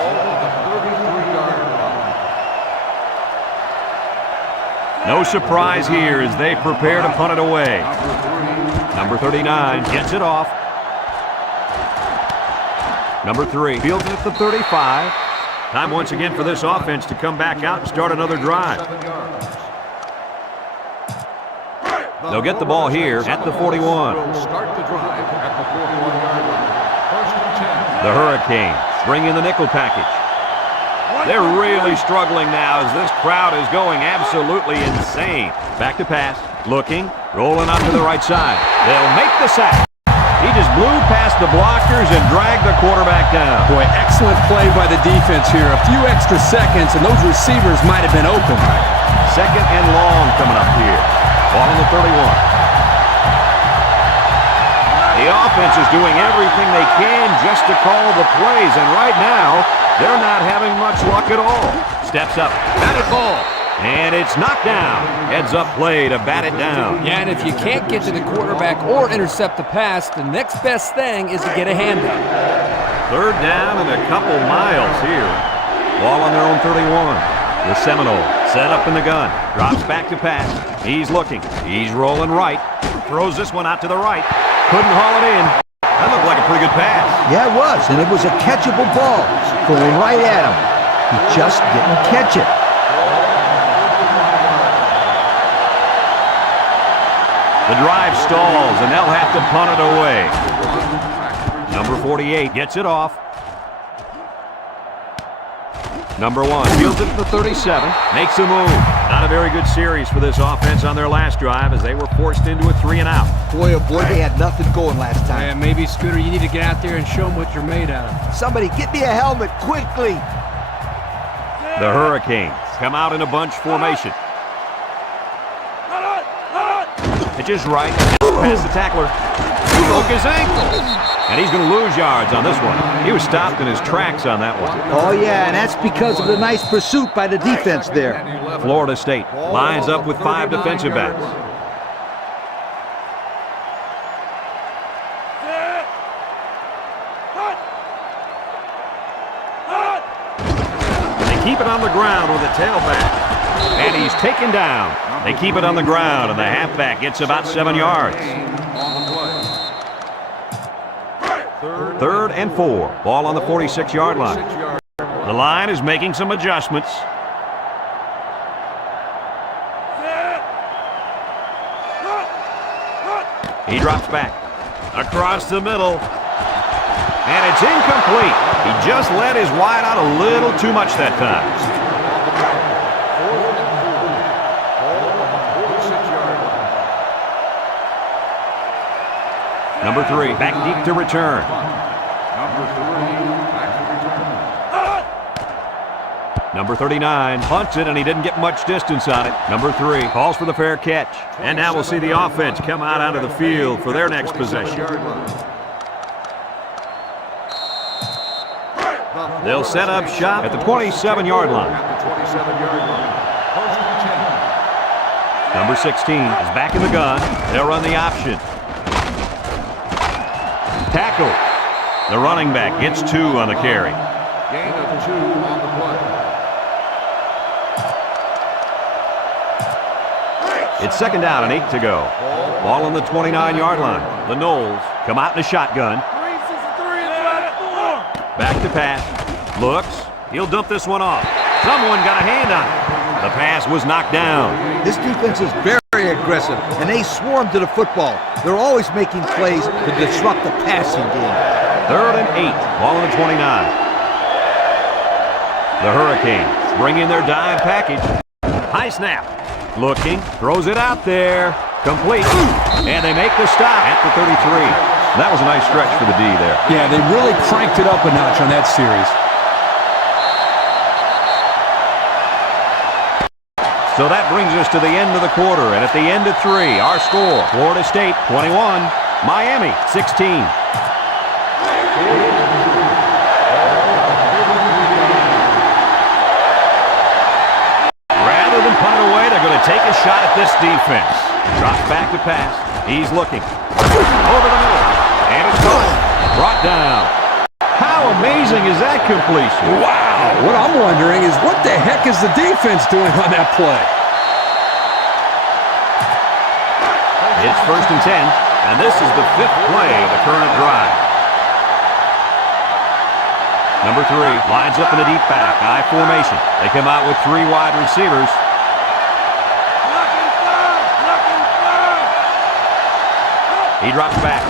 No surprise here as they prepare to punt it away. Number 39 gets it off. Number 3 fields it at the 35. Time once again for this offense to come back out and start another drive. They'll get the ball here at the 41. Start the drive at the 41-yard line. First and 10. The Hurricanes bring in the nickel package. They're really struggling now as this crowd is going absolutely insane. Back to pass, looking, rolling out to the right side. They'll make the sack. He just blew past the blockers and dragged the quarterback down. Boy, excellent play by the defense here. A few extra seconds, and those receivers might have been open. Second and long coming up here. Ball on the 31. The offense is doing everything they can just to call the plays, and right now, they're not having much luck at all. Steps up, batted ball, and it's knocked down. Heads up play to bat it down. Yeah, and if you can't get to the quarterback or intercept the pass, the next best thing is to get a handout. Third down and a couple miles here. Ball on their own 31. The Seminole set up in the gun. Drops back to pass. He's looking. He's rolling right. Throws this one out to the right. Couldn't haul it in. That looked like a pretty good pass. Yeah, it was, and it was a catchable ball going right at him. He just didn't catch it. The drive stalls, and they'll have to punt it away. Number 48 gets it off. Number 1 fields it at the 37. Makes a move. Not a very good series for this offense on their last drive as they were forced into a 3-and-out. Boy, oh boy, they had nothing going last time. Yeah, maybe, Scooter, you need to get out there and show them what you're made out of. Somebody get me a helmet quickly. The Hurricanes come out in a bunch formation. Pitches right. Past the tackler. Broke his ankle. And he's going to lose yards on this one. He was stopped in his tracks on that one. Oh, yeah, and that's because of the nice pursuit by the defense there. Florida State lines up with 5 defensive backs. They keep it on the ground with a tailback. And he's taken down. They keep it on the ground, and the halfback gets about 7 yards. 3rd and 4. Ball on the 46-yard line. The line is making some adjustments. He drops back. Across the middle. And it's incomplete. He just let his wide out a little too much that time. Number 3, back deep to return. Number 39 punts it, and he didn't get much distance on it. Number 3 calls for the fair catch. And now we'll see the offense come out onto the field for their next possession. They'll set up shop at the 27-yard line. Number 16 is back in the gun. They'll run the option. Tackle. The running back gets 2 on the carry. Gain of 2 on the play. It's 2nd down and 8 to go. Ball on the 29-yard line. The Noles come out in a shotgun. Back to pass. Looks. He'll dump this one off. Someone got a hand on it. The pass was knocked down. This defense is very aggressive, and they swarm to the football. They're always making plays to disrupt the passing game. 3rd and 8. Ball on the 29. The Hurricanes bring in their dime package. High snap. Looking. Throws it out there. Complete. And they make the stop at the 33. That was a nice stretch for the D there. Yeah, they really cranked it up a notch on that series. So that brings us to the end of the quarter, and at the end of 3, our score, Florida State 21, Miami 16. Rather than punt it away, they're going to take a shot at this defense. Drops back to pass. He's looking. Over the middle. And it's caught. Brought down. How amazing is that completion? Wow! What I'm wondering is what the heck is the defense doing on that play? It's 1st and 10, and this is the 5th play of the current drive. Number 3 lines up in a deep back, I formation. They come out with 3 wide receivers. He drops back.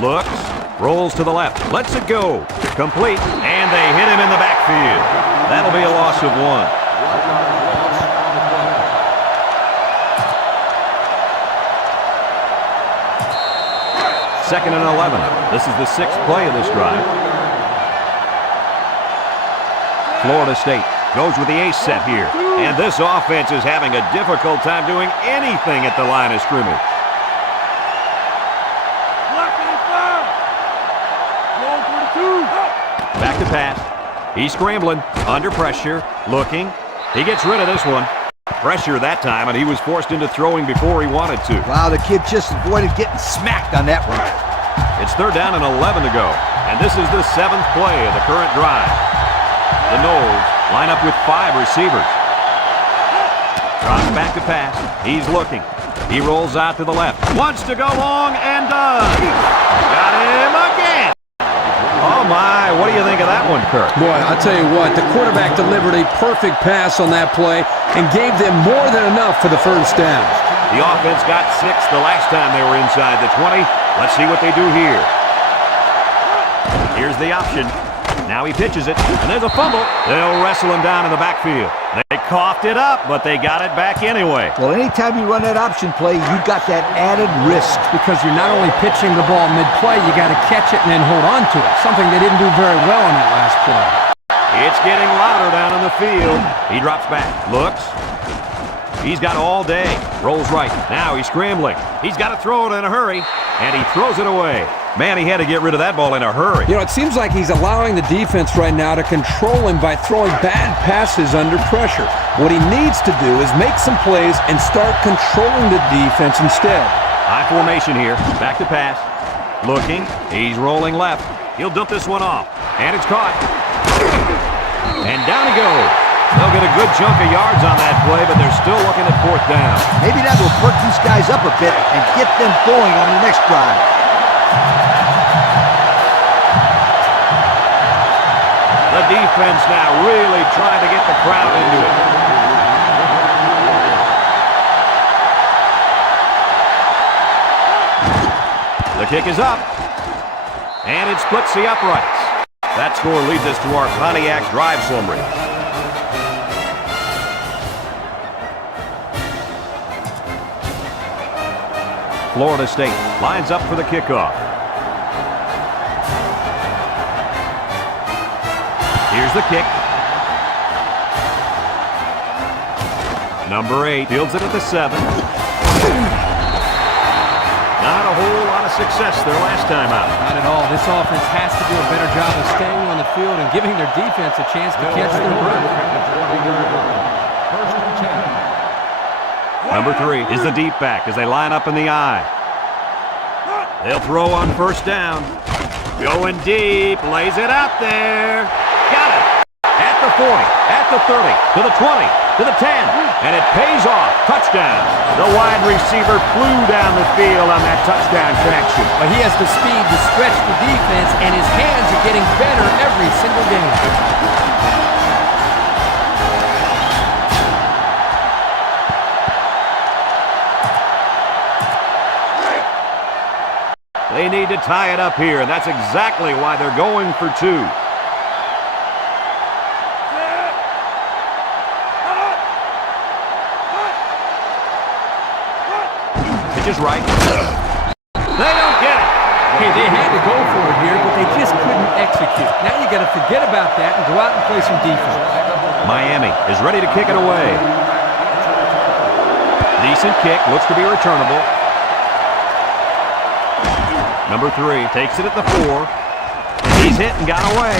Looks. Rolls to the left. Lets it go. Complete. And they hit him in the backfield. That'll be a loss of 1. 2nd and 11. This is the 6th play of this drive. Florida State goes with the ace set here. And this offense is having a difficult time doing anything at the line of scrimmage. Back to pass. He's scrambling. Under pressure. Looking. He gets rid of this one. Pressure that time, and he was forced into throwing before he wanted to. Wow, the kid just avoided getting smacked on that one. It's 3rd down and 11 to go. And this is the 7th play of the current drive. The Noles line up with 5 receivers. Drops back to pass. He's looking. He rolls out to the left. Wants to go long and does. Got him again. Oh, my. What do you think of that one, Kirk? Boy, I'll tell you what, the quarterback delivered a perfect pass on that play and gave them more than enough for the first down. The offense got 6 the last time they were inside the 20. Let's see what they do here. Here's the option. Now he pitches it, and there's a fumble. They'll wrestle him down in the backfield. They coughed it up, but they got it back anyway. Well, anytime you run that option play, you got that added risk. Because you're not only pitching the ball mid-play, you got to catch it and then hold on to it. Something they didn't do very well on that last play. It's getting louder down in the field. He drops back, looks. He's got all day. Rolls right. Now he's scrambling. He's got to throw it in a hurry, and he throws it away. Man, he had to get rid of that ball in a hurry. You know, it seems like he's allowing the defense right now to control him by throwing bad passes under pressure. What he needs to do is make some plays and start controlling the defense instead. High formation here. Back to pass. Looking. He's rolling left. He'll dump this one off. And it's caught. And down he goes. They'll get a good chunk of yards on that play, but they're still looking at 4th down. Maybe that will perk these guys up a bit and get them going on the next drive. The defense now really trying to get the crowd into it. The kick is up. And it splits the uprights. That score leads us to our Pontiac drive summary. Florida State lines up for the kickoff. Here's the kick. Number 8 fields it at the 7. Not a whole lot of success their last time out. Not at all. This offense has to do a better job of staying on the field and giving their defense a chance to catch their breath. Number 3 is the deep back as they line up in the I. They'll throw on 1st down. Going deep, lays it out there. Got it. At the 40, at the 30, to the 20, to the 10, and it pays off. Touchdown. The wide receiver flew down the field on that touchdown traction. But he has the speed to stretch the defense, and his hands are getting better every single game. They need to tie it up here, and that's exactly why they're going for 2. Pitch is right. They don't get it. Hey, they had to go for it here, but they just couldn't execute. Now you got to forget about that and go out and play some defense. Miami is ready to kick it away. Decent kick, looks to be returnable. Number 3 takes it at the 4. He's hit and got away.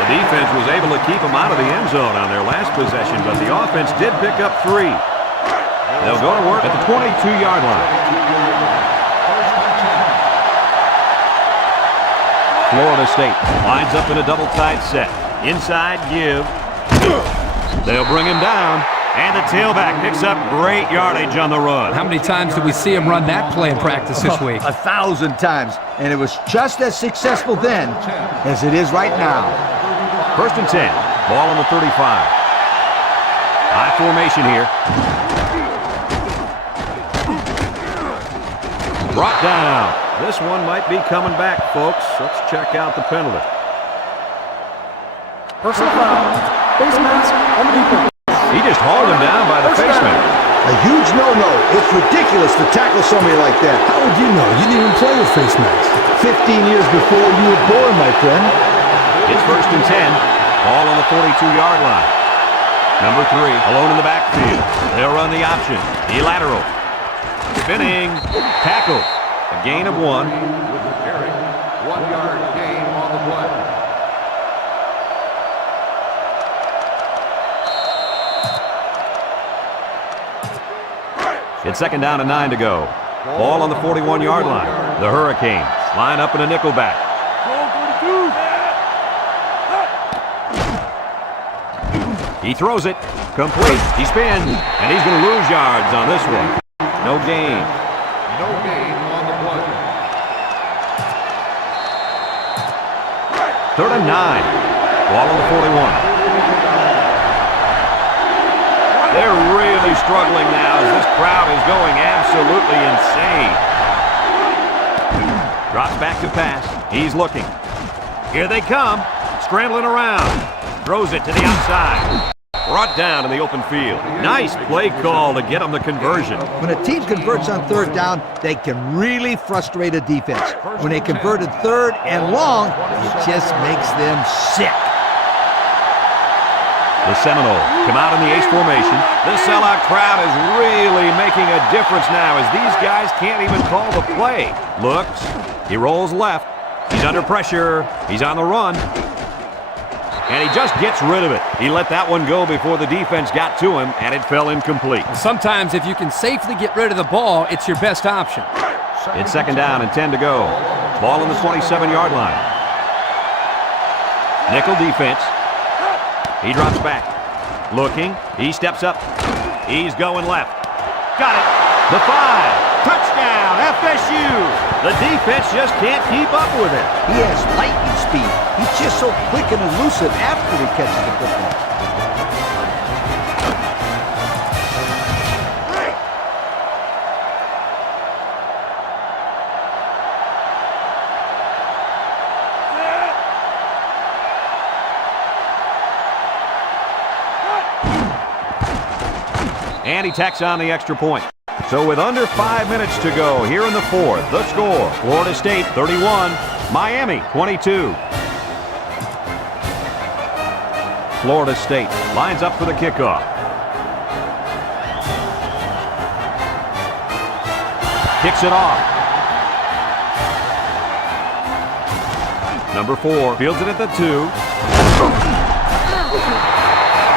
The defense was able to keep him out of the end zone on their last possession, but the offense did pick up 3. They'll go to work at the 22-yard line. Florida State lines up in a double-tight set. Inside give. They'll bring him down. And the tailback picks up great yardage on the run. How many times did we see him run that play in practice this week? 1,000 times. And it was just as successful then as it is right now. 1st and 10. Ball on the 35. High formation here. Brought down. This one might be coming back, folks. Let's check out the penalty. Personal foul. Face mask on the defense. He just hauled him down by the face mask. A huge no-no. It's ridiculous to tackle somebody like that. How would you know? You didn't even play with face masks. 15 years before you were born, my friend. It's 1st and 10. Ball on the 42-yard line. Number 3, alone in the backfield. They'll run the option. The lateral. Spinning. Tackle. A gain of 1. With the carry, 1-yard gain on the play. It's 2nd down and 9 to go. Ball on the 41-yard line. The Hurricanes line up in a nickelback. He throws it. Complete. He spins. And he's going to lose yards on this one. No gain. No gain on the play. 3rd and 9. Ball on the 41. They're really struggling now as this crowd is going absolutely insane. Drops back to pass. He's looking. Here they come. Scrambling around. Throws it to the outside. Brought down in the open field. Nice play call to get them the conversion. When a team converts on 3rd down, they can really frustrate a defense. When they converted 3rd and long, it just makes them sick. The Seminoles come out in the Ace formation. The sellout crowd is really making a difference now as these guys can't even call the play. Looks. He rolls left. He's under pressure. He's on the run. And he just gets rid of it. He let that one go before the defense got to him, and it fell incomplete. Sometimes if you can safely get rid of the ball, it's your best option. It's 2nd down and 10 to go. Ball on the 27-yard line. Nickel defense. He drops back. Looking. He steps up. He's going left. Got it. The 5. Touchdown, FSU. The defense just can't keep up with it. He has lightning speed. He's just so quick and elusive after he catches the football. And he tacks on the extra point. So with under 5 minutes to go here in the 4th, the score, Florida State 31, Miami 22. Florida State lines up for the kickoff. Kicks it off. Number 4 fields it at the 2.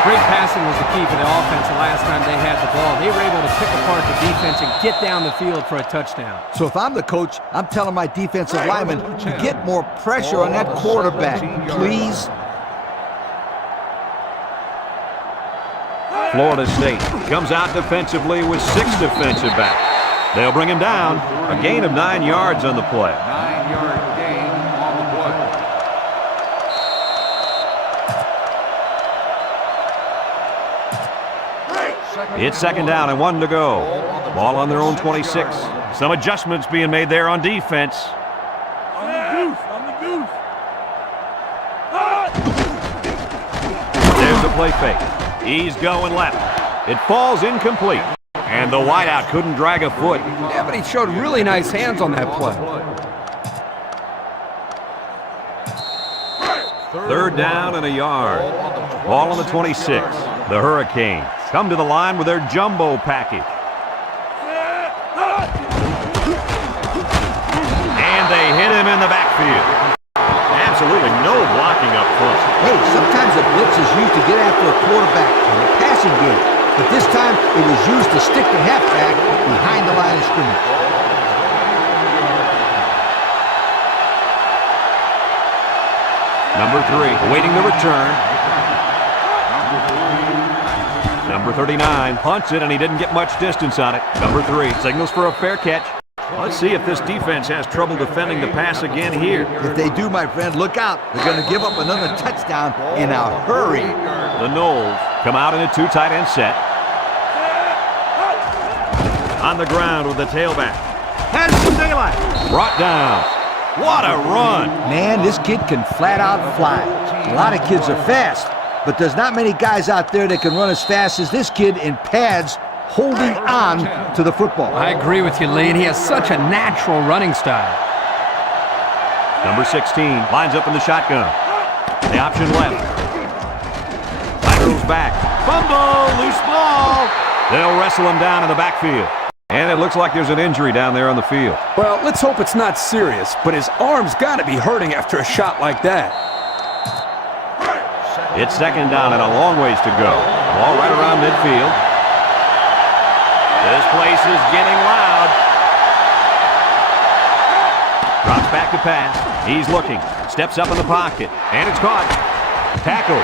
Great passing was the key for the offense the last time they had the ball. They were able to pick apart the defense and get down the field for a touchdown. So if I'm the coach, I'm telling my defensive linemen to get more pressure on that quarterback, please. Florida State comes out defensively with 6 defensive backs. They'll bring him down. A gain of 9 yards on the play. 9-yard gain on the play. It's 2nd down and 1 to go. Ball on their own 26. Some adjustments being made there on defense. There's the play fake. He's going left. It falls incomplete. And the wideout couldn't drag a foot. Yeah, but he showed really nice hands on that play. 3rd down and a yard. Ball on the 26. The Hurricanes come to the line with their jumbo package. And they hit him in the backfield. Absolutely no blocking up front. Hey, sometimes a blitz is used to get after a quarterback in the passing game, but this time it was used to stick the halfback behind the line of scrimmage. Number 3, awaiting the return. Number 39 punts it, and he didn't get much distance on it. Number 3 signals for a fair catch. Let's see if this defense has trouble defending the pass again here. If they do, my friend, look out. They're going to give up another touchdown in a hurry. The Noles come out in a 2 tight end set. On the ground with the tailback. Has some daylight. Brought down. What a run. Man, this kid can flat out fly. A lot of kids are fast, but there's not many guys out there that can run as fast as this kid in pads holding on to the football. I agree with you, Lee, and he has such a natural running style. Number 16 lines up in the shotgun. The option left. Laterals back. Fumble, loose ball. They'll wrestle him down in the backfield. And it looks like there's an injury down there on the field. Well, let's hope it's not serious, but his arm's got to be hurting after a shot like that. It's 2nd down and a long ways to go. Ball right around midfield. This place is getting loud. Drops back to pass. He's looking. Steps up in the pocket. And it's caught. Tackled.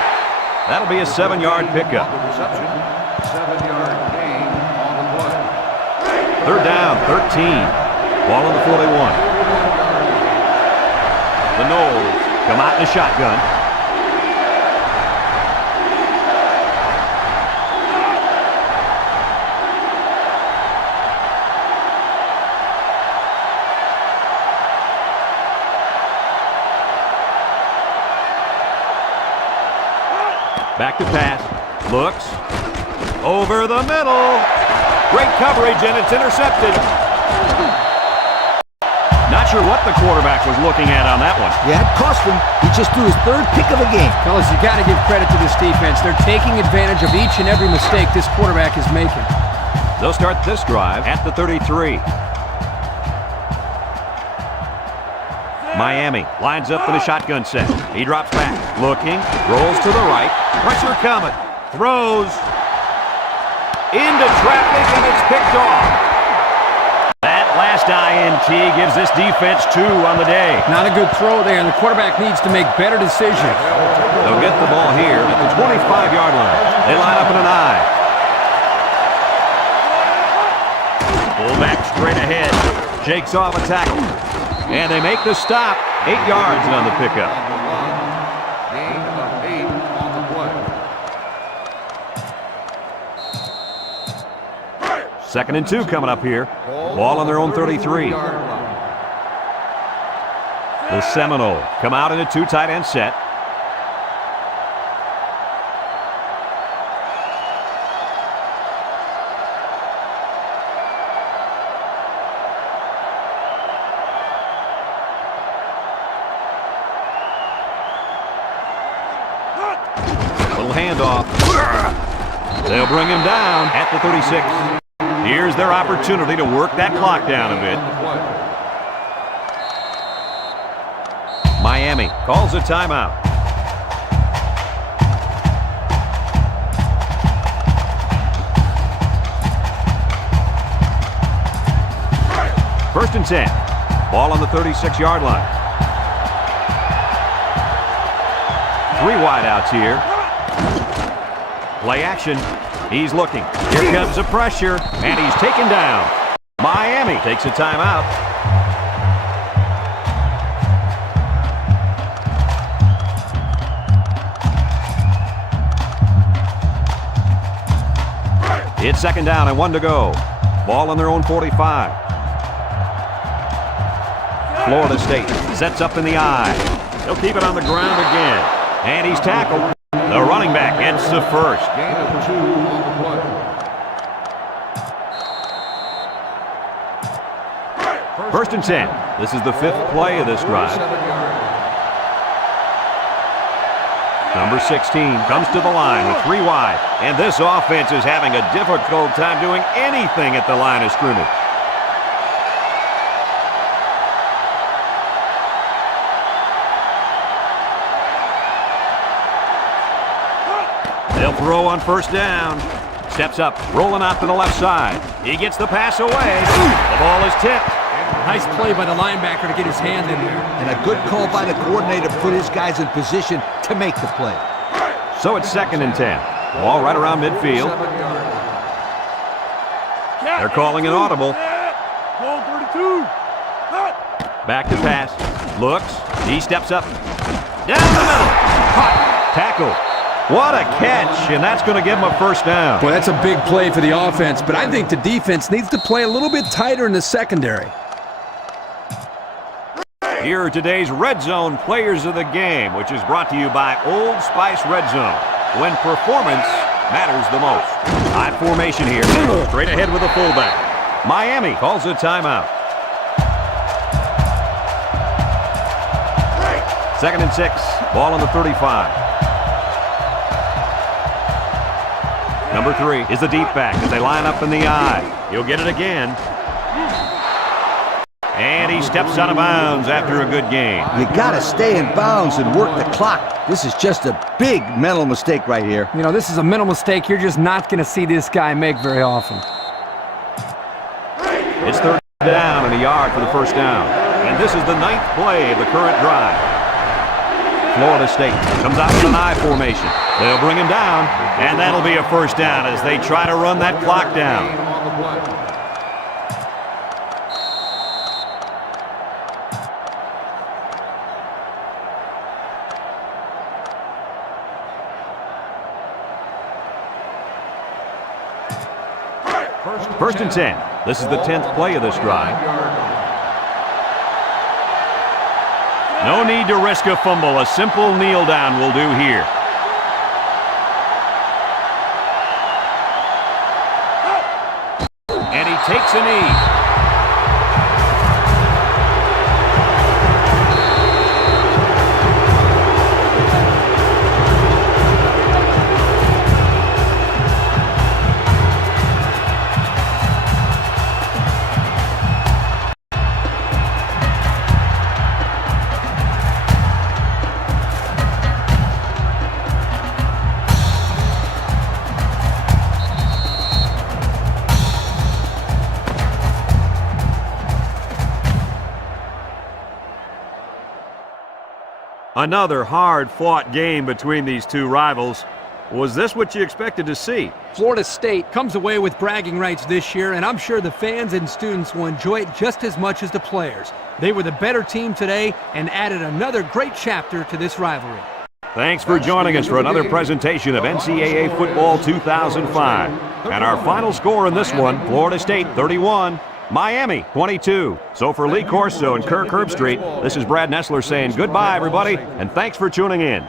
That'll be a 7-yard pickup. Reception. 7-yard gain on the play. Third down, 13. Ball on the 41. The Knowles come out in a shotgun. Back to pass. Looks. Over the middle. Great coverage, and it's intercepted. Not sure what the quarterback was looking at on that one. Yeah, it cost him. He just threw his third pick of the game. Fellas, you got to give credit to this defense. They're taking advantage of each and every mistake this quarterback is making. They'll start this drive at the 33. Miami lines up in a shotgun set. He drops back, looking, rolls to the right. Pressure coming. Throws. Into traffic, and it's picked off. That last INT gives this defense 2 on the day. Not a good throw there, and the quarterback needs to make better decisions. They'll get the ball here at the 25-yard line. They line up in an I. Pull back straight ahead. Shakes off a tackle. And they make the stop. 8 yards on the pickup. Gain of 8 on the play. 2nd and 2 coming up here. Ball on their own 33. The Seminoles come out in a 2 tight end set. Little handoff. They'll bring him down at the 36. Here's their opportunity to work that clock down a bit. Miami calls a timeout. First and 10. Ball on the 36-yard line. 3 wideouts here. Play action. He's looking. Here comes the pressure, and he's taken down. Miami takes a timeout. It's 2nd down and 1 to go. Ball on their own 45. Florida State sets up in the I. He'll keep it on the ground again. And he's tackled. The running back gets the first. Gain of 2 on the play. First and 10. This is the 5th play of this drive. 7 yards. Number 16 comes to the line with 3 wide. And this offense is having a difficult time doing anything at the line of scrimmage. They'll throw on first down. Steps up, rolling out to the left side. He gets the pass away. The ball is tipped. Nice play by the linebacker to get his hand in there. And a good call by the coordinator to put his guys in position to make the play. So it's 2nd and 10. Ball right around midfield. 7 yards. They're calling an audible. Ball 32. Back to pass. Looks. He steps up. Down the middle. Tackle. What a catch, and that's going to give him a first down. Boy, that's a big play for the offense, but I think the defense needs to play a little bit tighter in the secondary. Here are today's Red Zone Players of the Game, which is brought to you by Old Spice Red Zone, when performance matters the most. High formation here. Straight ahead with the fullback. Miami calls a timeout. 2nd and 6. Ball on the 35. Number 3 is the deep back as they line up in the I. He'll get it again. And he steps out of bounds after a good game. You got to stay in bounds and work the clock. This is just a big mental mistake right here. You know, this is a mental mistake you're just not going to see this guy make very often. It's 3rd down and a yard for the first down. And this is the 9th play of the current drive. Florida State comes out with an I formation. They'll bring him down, and that'll be a first down as they try to run that clock down. On the play. First and 10. This is the 10th play of this drive. No need to risk a fumble. A simple kneel down will do here. And he takes a knee. Another hard-fought game between these two rivals. Was this what you expected to see? Florida State comes away with bragging rights this year, and I'm sure the fans and students will enjoy it just as much as the players. They were the better team today and added another great chapter to this rivalry. Thanks for joining us for another presentation of NCAA Football 2005. And our final score in this one, Florida State 31, Miami 22. So for Lee Corso and Kirk Herbstreit, this is Brad Nessler saying goodbye, everybody, and thanks for tuning in.